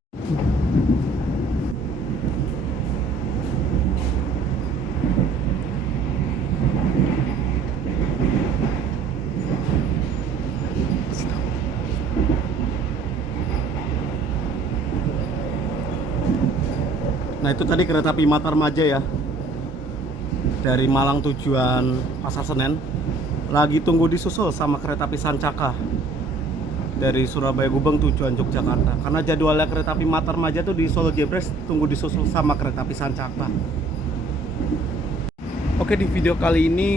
Nah itu tadi kereta api Matarmaja ya, dari Malang tujuan Pasar Senen. Lagi tunggu disusul sama kereta api Sancaka dari Surabaya Gubeng tujuan Yogyakarta. Karena jadwalnya kereta api Matarmaja tuh di Solo Jebres tunggu disusul sama kereta api Sancaka. Oke, di video kali ini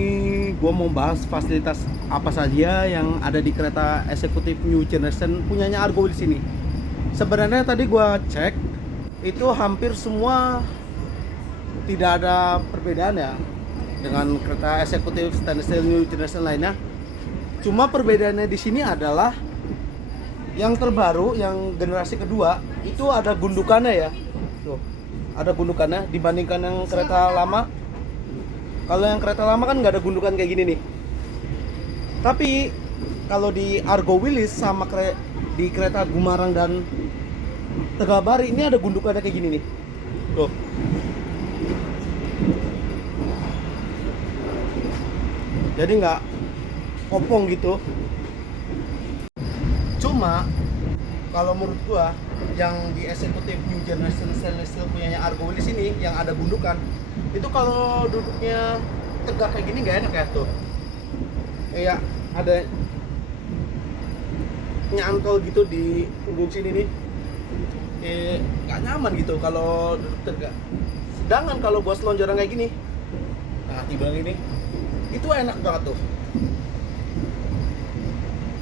gue mau bahas fasilitas apa saja yang ada di kereta eksekutif New Generation punyanya Argo Wheels ini. Sebenarnya tadi gue cek itu hampir semua tidak ada perbedaan ya dengan kereta eksekutif stainless steel New Generation lainnya. Cuma perbedaannya di sini adalah yang terbaru, yang generasi kedua itu ada gundukannya ya. Tuh, ada gundukannya dibandingkan yang kereta lama. Kalau yang kereta lama kan nggak ada gundukan kayak gini nih. Tapi kalau di Argo Wheels sama di kereta Gumarang dan Tegabari ini ada gundukannya kayak gini nih. Tuh. Jadi nggak kopong gitu. Cuma kalau menurut gua yang di eksekutif New Generation Stainless Steel punyanya Argo Wheels ini yang ada gundukan, itu kalau duduknya tegak kayak gini nggak enak ya tuh. Kayak ada nyantol gitu di punggung sini nih. Nggak nyaman gitu kalau duduk tegak. Sedangkan kalau gua selonjoran kayak gini, nah tiba gini, itu enak banget tuh.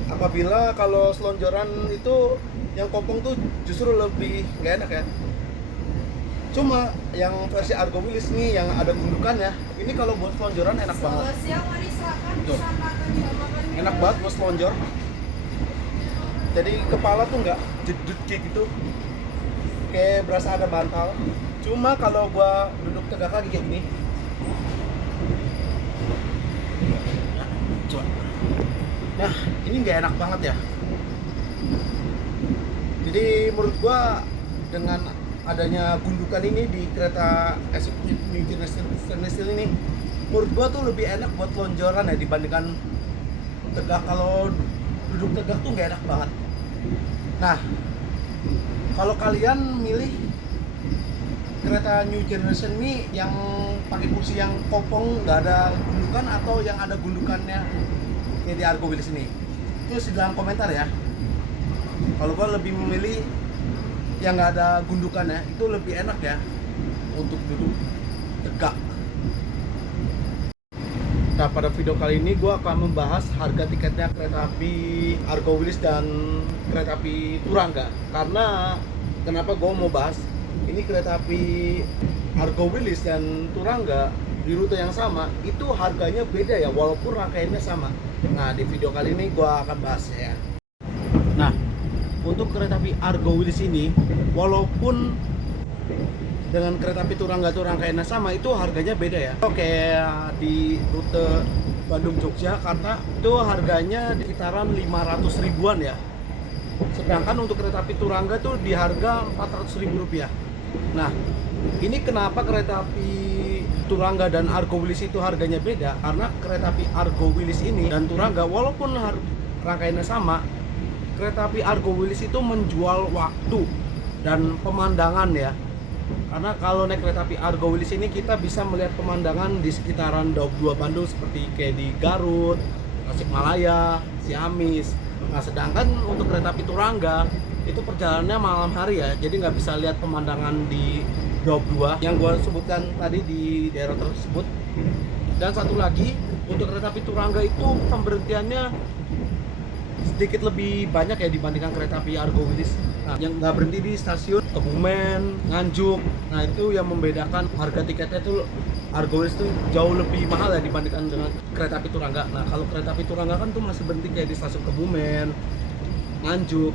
Apabila kalau selonjoran itu yang kopong tuh justru lebih nggak enak ya. Cuma yang versi Argo Wheels nih yang ada gundukannya, ini kalau buat selonjoran enak banget. Tuh. Enak banget buat selonjor. Jadi kepala tuh nggak jedut kayak gitu, kayak berasa ada bantal. Cuma kalau gua duduk tegak lagi kayak gini, nah ini nggak enak banget ya. Jadi menurut gua dengan adanya gundukan ini di kereta eksekutif New Generation Stainless Steel ini, menurut gua tuh lebih enak buat lonjoran ya dibandingkan tegak. Kalau duduk tegak tuh nggak enak banget. Nah, kalau kalian milih kereta New Generation ini yang pakai kursi yang kopong nggak ada gundukan atau yang ada gundukannya kayak di Argo Wheels ini, tulis di dalam komentar ya. Kalau gua lebih memilih yang nggak ada gundukannya, itu lebih enak ya untuk duduk tegak. Nah pada video kali ini gua akan membahas harga tiketnya kereta api Argo Wheels dan kereta api Turangga. Karena kenapa gua mau bahas ini, kereta api Argo Wheels dan Turangga di rute yang sama itu harganya beda ya, walaupun rangkaiannya sama. Nah di video kali ini gua akan bahas ya. Nah untuk kereta api Argo Wheels ini, walaupun dengan kereta api Turangga itu rangkaiannya sama, itu harganya beda ya. Oke, di rute Bandung Yogyakarta itu harganya di sekitaran 500 ribuan ya. Sedangkan untuk kereta api Turangga itu di harga 400 ribu rupiah. Nah ini kenapa kereta api Turangga dan Argo Wheels itu harganya beda? Karena kereta api Argo Wheels ini dan Turangga walaupun rangkaiannya sama, kereta api Argo Wheels itu menjual waktu dan pemandangan ya. Karena kalau naik kereta api Argo Wheels ini kita bisa melihat pemandangan di sekitaran Daup 2 Bandung seperti kayak di Garut, Tasikmalaya, Ciamis. Nah sedangkan untuk kereta api Turangga itu perjalanannya malam hari ya, jadi nggak bisa lihat pemandangan di Daup 2 yang gua sebutkan tadi di daerah tersebut. Dan satu lagi, untuk kereta api Turangga itu pemberhentiannya sedikit lebih banyak ya dibandingkan kereta api Argo Wilis. Nah, yang nggak berhenti di stasiun Kebumen, Nganjuk. Nah, itu yang membedakan harga tiketnya itu Argo Wilis itu jauh lebih mahal ya dibandingkan dengan kereta api Turangga. Nah, kalau kereta api Turangga kan tuh masih berhenti kayak di stasiun Kebumen, Nganjuk.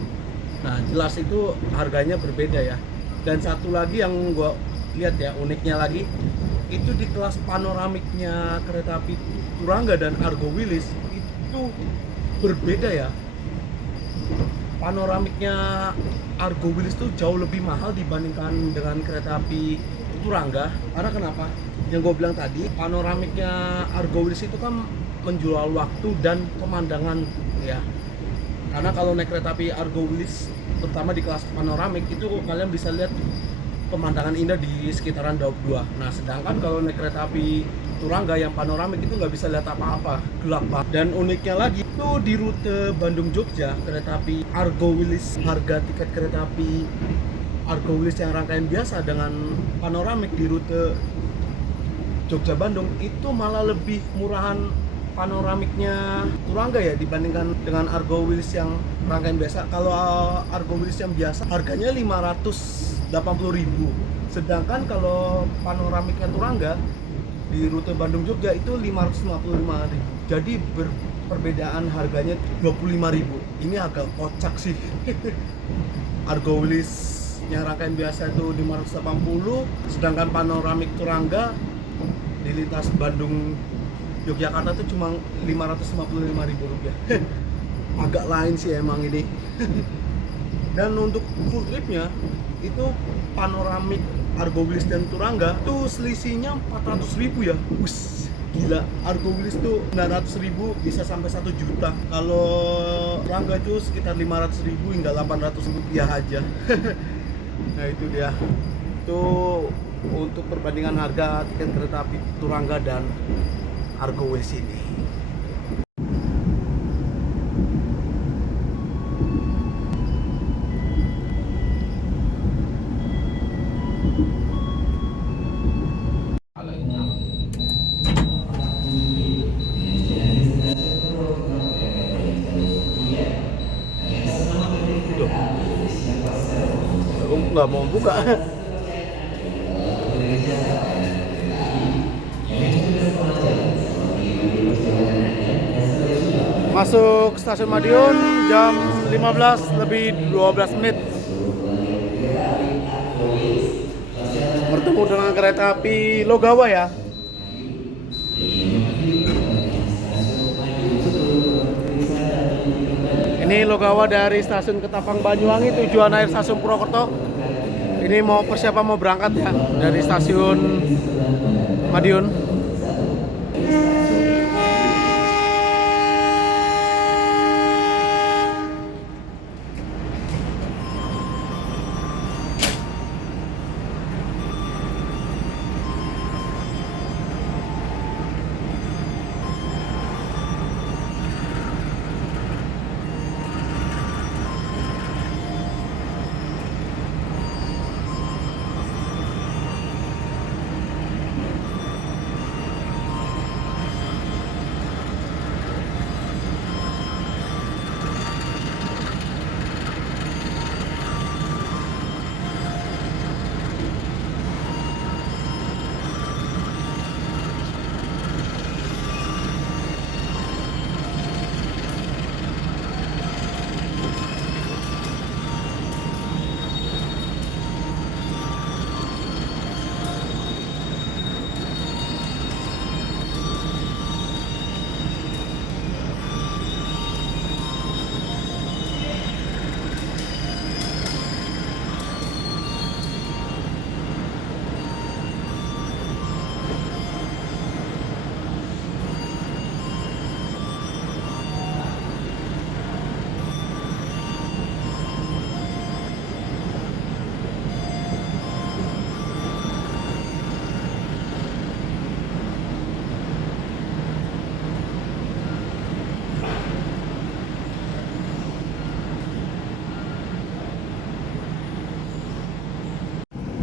Nah, jelas itu harganya berbeda ya. Dan satu lagi yang gua lihat ya, uniknya lagi, itu di kelas panoramiknya kereta api Turangga dan Argo Wilis itu berbeda ya. Panoramiknya Argo Wilis tuh jauh lebih mahal dibandingkan dengan kereta api Turangga. Karena kenapa? Yang gue bilang tadi, panoramiknya Argo Wilis itu kan menjual waktu dan pemandangan ya. Karena kalau naik kereta api Argo Wilis, terutama di kelas panoramik, itu kalian bisa lihat pemandangan indah di sekitaran Daup 2. Nah, sedangkan kalau naik kereta api Turangga yang panoramik itu nggak bisa lihat apa-apa, gelap banget. Dan uniknya lagi, itu di rute Bandung-Jogja, kereta api Argo Wilis, harga tiket kereta api Argo Wilis yang rangkaian biasa dengan panoramik di rute Jogja-Bandung itu malah lebih murahan panoramiknya Turangga ya dibandingkan dengan Argo Wilis yang rangkaian biasa. Kalau Argo Wilis yang biasa harganya 580.000, sedangkan kalau panoramiknya Turangga di rute Bandung Jogja itu 555.000. Jadi perbedaan harganya 25.000. Ini agak kocak sih. Argo Wilis yang rangkaian biasa itu 580, sedangkan panoramik Turangga di lintas Bandung Yogyakarta tuh cuma 555.000 rupiah. Agak lain sih emang ini. Dan untuk full tripnya itu panoramik Argo Wilis dan Turangga tuh selisihnya 400.000 ya. Wus, gila. Argo Wilis tuh 900.000 bisa sampai 1 juta. Kalau Turangga itu sekitar 500.000 hingga 800 rupiah aja. Nah itu dia. Itu untuk perbandingan harga tiket kereta api Turangga dan Argo Wilis ini. Nggak mau buka. Masuk stasiun Madiun jam 15:12. Bertemu dengan kereta api Logawa ya. Ini Logawa dari stasiun Ketapang Banyuwangi tujuan akhir stasiun Purwokerto. Ini mau persiapan mau berangkat ya dari stasiun Madiun.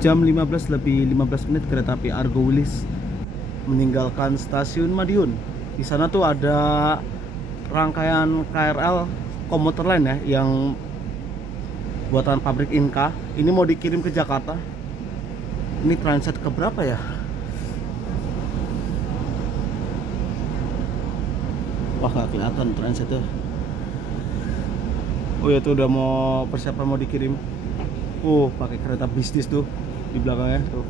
jam 15 lebih 15 menit kereta api Argo Wilis meninggalkan stasiun Madiun. Di sana tuh ada rangkaian KRL komuter lain ya, yang buatan pabrik Inka. Ini mau dikirim ke Jakarta. Ini transit ke berapa ya? Wah, nggak kelihatan transit tuh. Oh ya, tuh udah mau persiapan mau dikirim. Pakai kereta bisnis tuh di belakangnya tuh,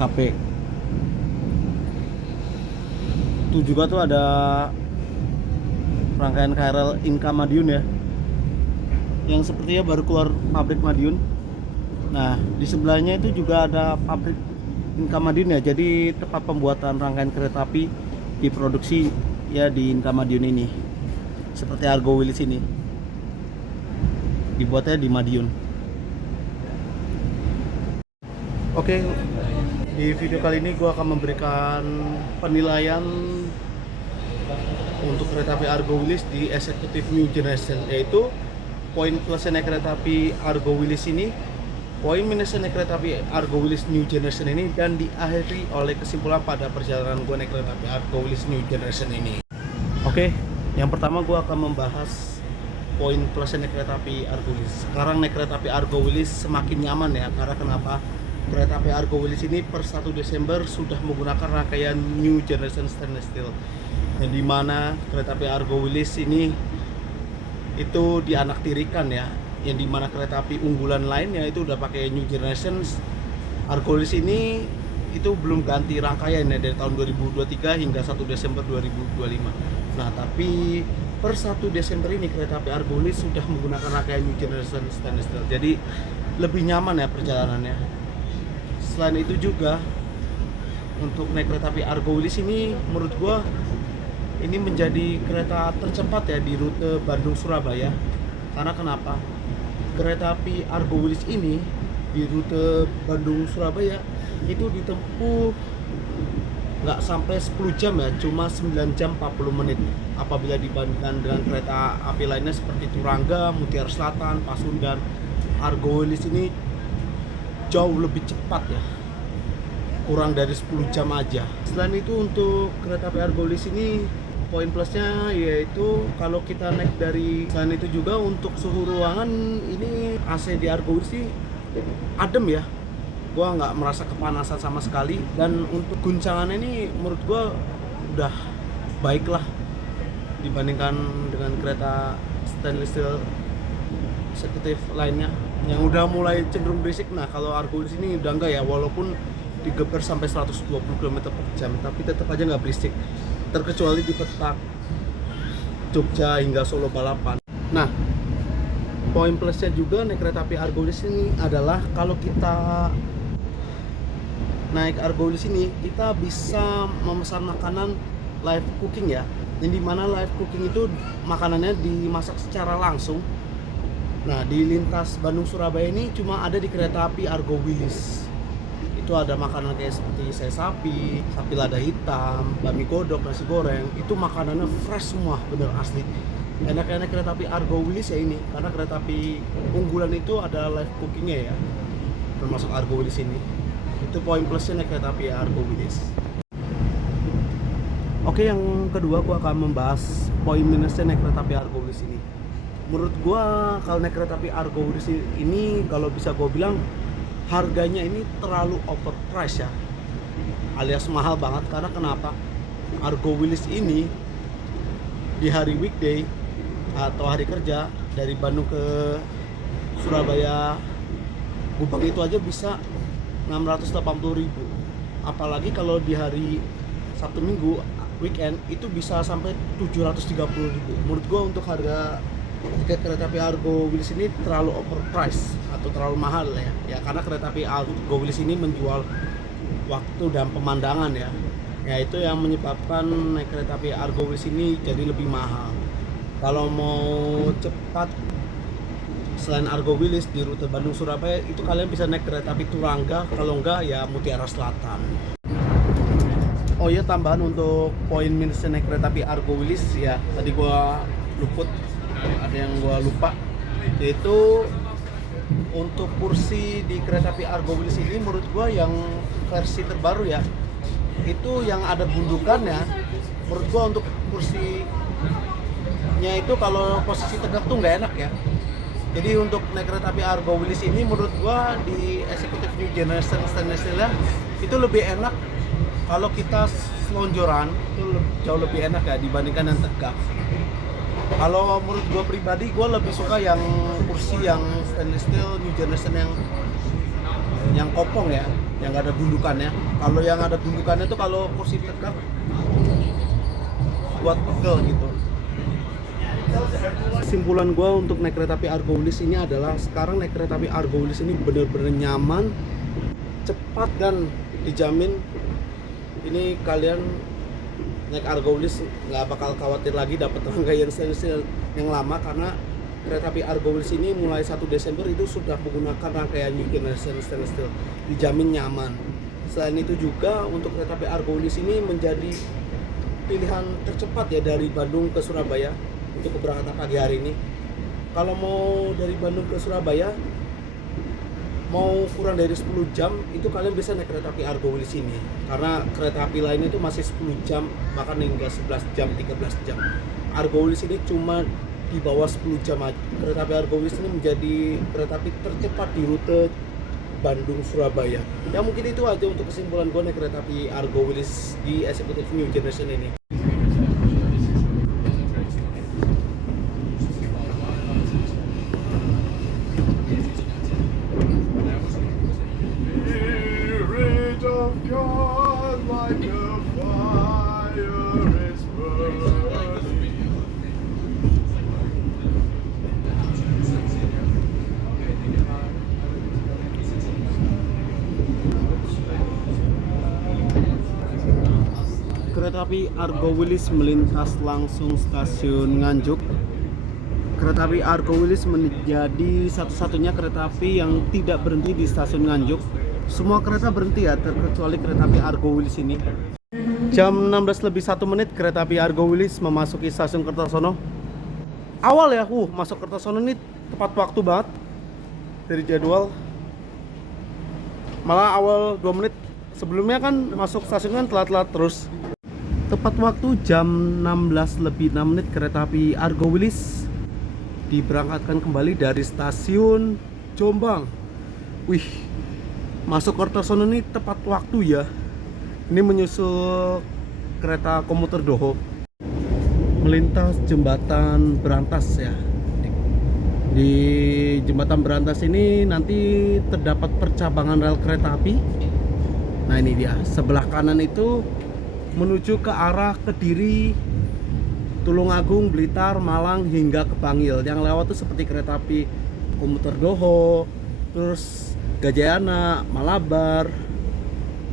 KP. Tuh juga tuh ada rangkaian KRL Inka Madiun ya, yang sepertinya baru keluar pabrik Madiun. Nah, di sebelahnya itu juga ada pabrik Inka Madiun ya. Jadi tempat pembuatan rangkaian kereta api diproduksi ya di Inka Madiun ini. Seperti Argo Wilis ini, dibuatnya di Madiun. Oke, di video kali ini gue akan memberikan penilaian untuk kereta api Argo Wilis di Executive New Generation, yaitu poin plusnya naik kereta api Argo Wilis ini, poin minusnya naik kereta api Argo Wilis New Generation ini, dan diakhiri oleh kesimpulan pada perjalanan gue naik kereta api Argo Wilis New Generation ini. Oke, yang pertama gue akan membahas poin plusnya naik kereta api Argo Wilis. Sekarang naik kereta api Argo Wilis semakin nyaman ya, karena kenapa? Kereta api Argo Wilis ini per 1 Desember sudah menggunakan rangkaian New Generation Stainless Steel, yang dimana kereta api Argo Wilis ini itu dianaktirikan ya, yang dimana kereta api unggulan lainnya itu udah pakai New Generation. Argo Wilis ini itu belum ganti rangkaian ya dari tahun 2023 hingga 1 Desember 2025. Nah, tapi per 1 Desember ini kereta api Argo Wilis sudah menggunakan rangkaian New Generation Stainless Steel, jadi lebih nyaman ya perjalanannya. Selain itu juga untuk naik kereta api Argo Wilis ini menurut gua ini menjadi kereta tercepat ya di rute Bandung Surabaya. Karena kenapa? Kereta api Argo Wilis ini di rute Bandung Surabaya itu ditempuh nggak sampai 10 jam ya, cuma 9 jam 40 menit apabila dibandingkan dengan kereta api lainnya seperti Turangga, Mutiara Selatan, Pasundan. Argo Wilis ini jauh lebih cepat ya, kurang dari 10 jam aja. Selain itu untuk kereta api Argo Wilis ini poin plusnya yaitu kalau kita naik dari, selain itu juga untuk suhu ruangan ini AC di Argo Wilis sih adem ya, gua nggak merasa kepanasan sama sekali. Dan untuk guncangannya ini menurut gua udah baik lah dibandingkan dengan kereta stainless steel eksekutif lainnya yang udah mulai cenderung berisik. Nah, kalau Argo Wilis ini udah enggak ya, walaupun digeber sampai 120 km per jam tapi tetap aja nggak berisik, terkecuali di petak Jogja hingga Solo balapan. Nah, poin plusnya juga naik kereta api Argo Wilis ini adalah kalau kita naik Argo Wilis ini kita bisa memesan makanan live cooking ya, yang dimana live cooking itu makanannya dimasak secara langsung. Nah, di lintas Bandung Surabaya ini cuma ada di kereta api Argo Wilis. Itu ada makanan kayak seperti saya sapi lada hitam, bakmi godok, nasi goreng. Itu makanannya fresh semua, bener asli. Enak-enak kereta api Argo Wilis ya ini, karena kereta api unggulan itu ada live cookingnya ya, termasuk Argo Wilis ini. Itu poin plusnya naik kereta api Argo Wilis. Oke, yang kedua gua akan membahas poin minusnya naik kereta api Argo Wilis ini. Menurut gua kalau naik kereta api Argo Wilis ini, kalau bisa gua bilang harganya ini terlalu overpriced ya, alias mahal banget. Karena kenapa? Argo Wilis ini di hari weekday atau hari kerja dari Bandung ke Surabaya Gubeng itu aja bisa 680.000. Apalagi kalau di hari Sabtu Minggu weekend itu bisa sampai 730.000. Menurut gua untuk harga tiket kereta api Argo Wilis ini terlalu overpriced atau terlalu mahal ya, karena kereta api Argo Wilis ini menjual waktu dan pemandangan ya, itu yang menyebabkan naik kereta api Argo Wilis ini jadi lebih mahal. Kalau mau cepat selain Argo Wilis di rute Bandung Surabaya itu kalian bisa naik kereta api Turangga, kalau enggak ya Mutiara Selatan. Oh iya, tambahan untuk poin minusnya naik kereta api Argo Wilis ya, tadi gua luput ada yang gua lupa, yaitu untuk kursi di kereta api Argo Wilis ini menurut gua yang versi terbaru ya, itu yang ada gundukannya. Menurut gua untuk kursinya itu kalau posisi tegak tuh nggak enak ya. Jadi untuk naik kereta api Argo Wilis ini menurut gua di Executive New Generation Stainless Steel itu lebih enak kalau kita selonjoran, itu jauh lebih enak ya dibandingkan yang tegak. Kalau menurut gua pribadi, gua lebih suka yang kursi yang stainless steel New Generation yang kopong ya, yang nggak ada gundukannya. Kalau yang ada gundukannya itu kalau kursi tegak buat pegel gitu. Kesimpulan gue untuk naik kereta api Argo Wilis ini adalah sekarang naik kereta api Argo Wilis ini bener-bener nyaman, cepat, dan dijamin ini kalian naik Argo Wilis nggak bakal khawatir lagi dapat rangkaian stainless steel yang lama, karena kereta api Argo Wilis ini mulai 1 Desember itu sudah menggunakan rangkaian New Generation Stainless Steel, dijamin nyaman. Selain itu juga untuk kereta api Argo Wilis ini menjadi pilihan tercepat ya dari Bandung ke Surabaya untuk keberangkatan pagi hari ini. Kalau mau dari Bandung ke Surabaya mau kurang dari 10 jam itu kalian bisa naik kereta api Argo Wilis ini, karena kereta api lain itu masih 10 jam bahkan hingga 11 jam, 13 jam. Argo Wilis ini cuma di bawah 10 jam aja. Kereta api Argo Wilis ini menjadi kereta api tercepat di rute Bandung Surabaya. Ya mungkin itu aja untuk kesimpulan gue naik kereta api Argo Wilis di Executive New Generation ini. Spirit of God, like a fire is burning. Kereta api Argo Wilis melintas langsung stasiun Nganjuk. Kereta api Argo Wilis menjadi satu-satunya kereta api yang tidak berhenti di stasiun Nganjuk. Semua kereta berhenti ya, terkecuali kereta api Argo Wilis ini. Jam 16:01 kereta api Argo Wilis memasuki stasiun Kertosono. Awal ya, masuk Kertosono ini tepat waktu banget dari jadwal. Malah awal 2 menit sebelumnya kan masuk stasiun kan telat-telat terus. Tepat waktu jam 16:06 kereta api Argo Wilis diberangkatkan kembali dari stasiun Jombang. Wih, masuk Kertosono ini tepat waktu ya. Ini menyusul kereta komuter Doho melintas jembatan Berantas ya. Di jembatan Berantas ini nanti terdapat percabangan rel kereta api. Nah ini dia, sebelah kanan itu menuju ke arah Kediri, Tulungagung, Blitar, Malang hingga ke Bangil. Yang lewat tuh seperti kereta api komuter Doho, terus Gajayana, Malabar,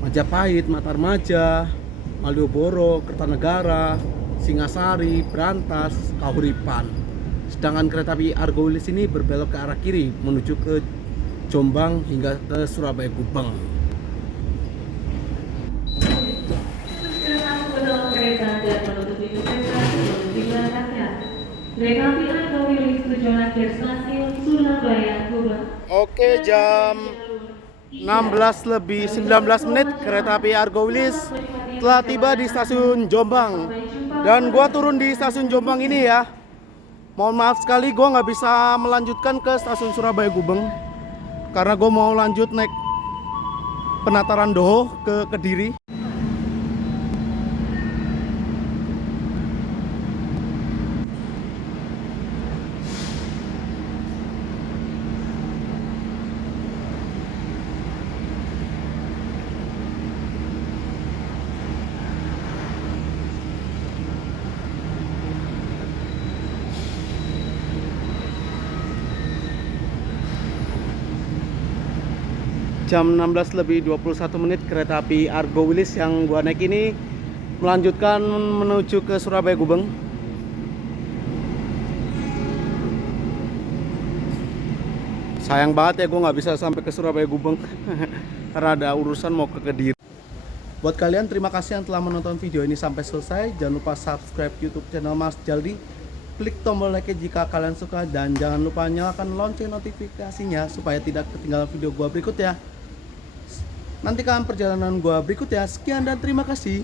Majapahit, Matarmaja, Malioboro, Kertanegara, Singasari, Berantas, Kahuripan. Sedangkan kereta api Argo Wilis ini berbelok ke arah kiri menuju ke Jombang hingga ke Surabaya Gubeng. Kereta dan menutup pintu kereta sebelum diberangkatkan. Kereta api Argo Wilis tujuan akhir stasiun Surabaya Gubeng. Oke, jam 16:19 kereta api Argo Wilis telah tiba di stasiun Jombang. Dan gua turun di stasiun Jombang ini ya. Mohon maaf sekali gua nggak bisa melanjutkan ke stasiun Surabaya Gubeng karena gua mau lanjut naik Penataran Doho ke Kediri. Jam 16:21 kereta api Argo Wilis yang gua naik ini melanjutkan menuju ke Surabaya Gubeng. Sayang banget ya gua nggak bisa sampai ke Surabaya Gubeng karena ada urusan mau ke Kediri. Buat kalian terima kasih yang telah menonton video ini sampai selesai. Jangan lupa subscribe YouTube channel Mas Jaldi klik tombol like jika kalian suka dan jangan lupa nyalakan lonceng notifikasinya supaya tidak ketinggalan video gua berikut ya. Nantikan perjalanan gua berikut ya. Sekian dan terima kasih.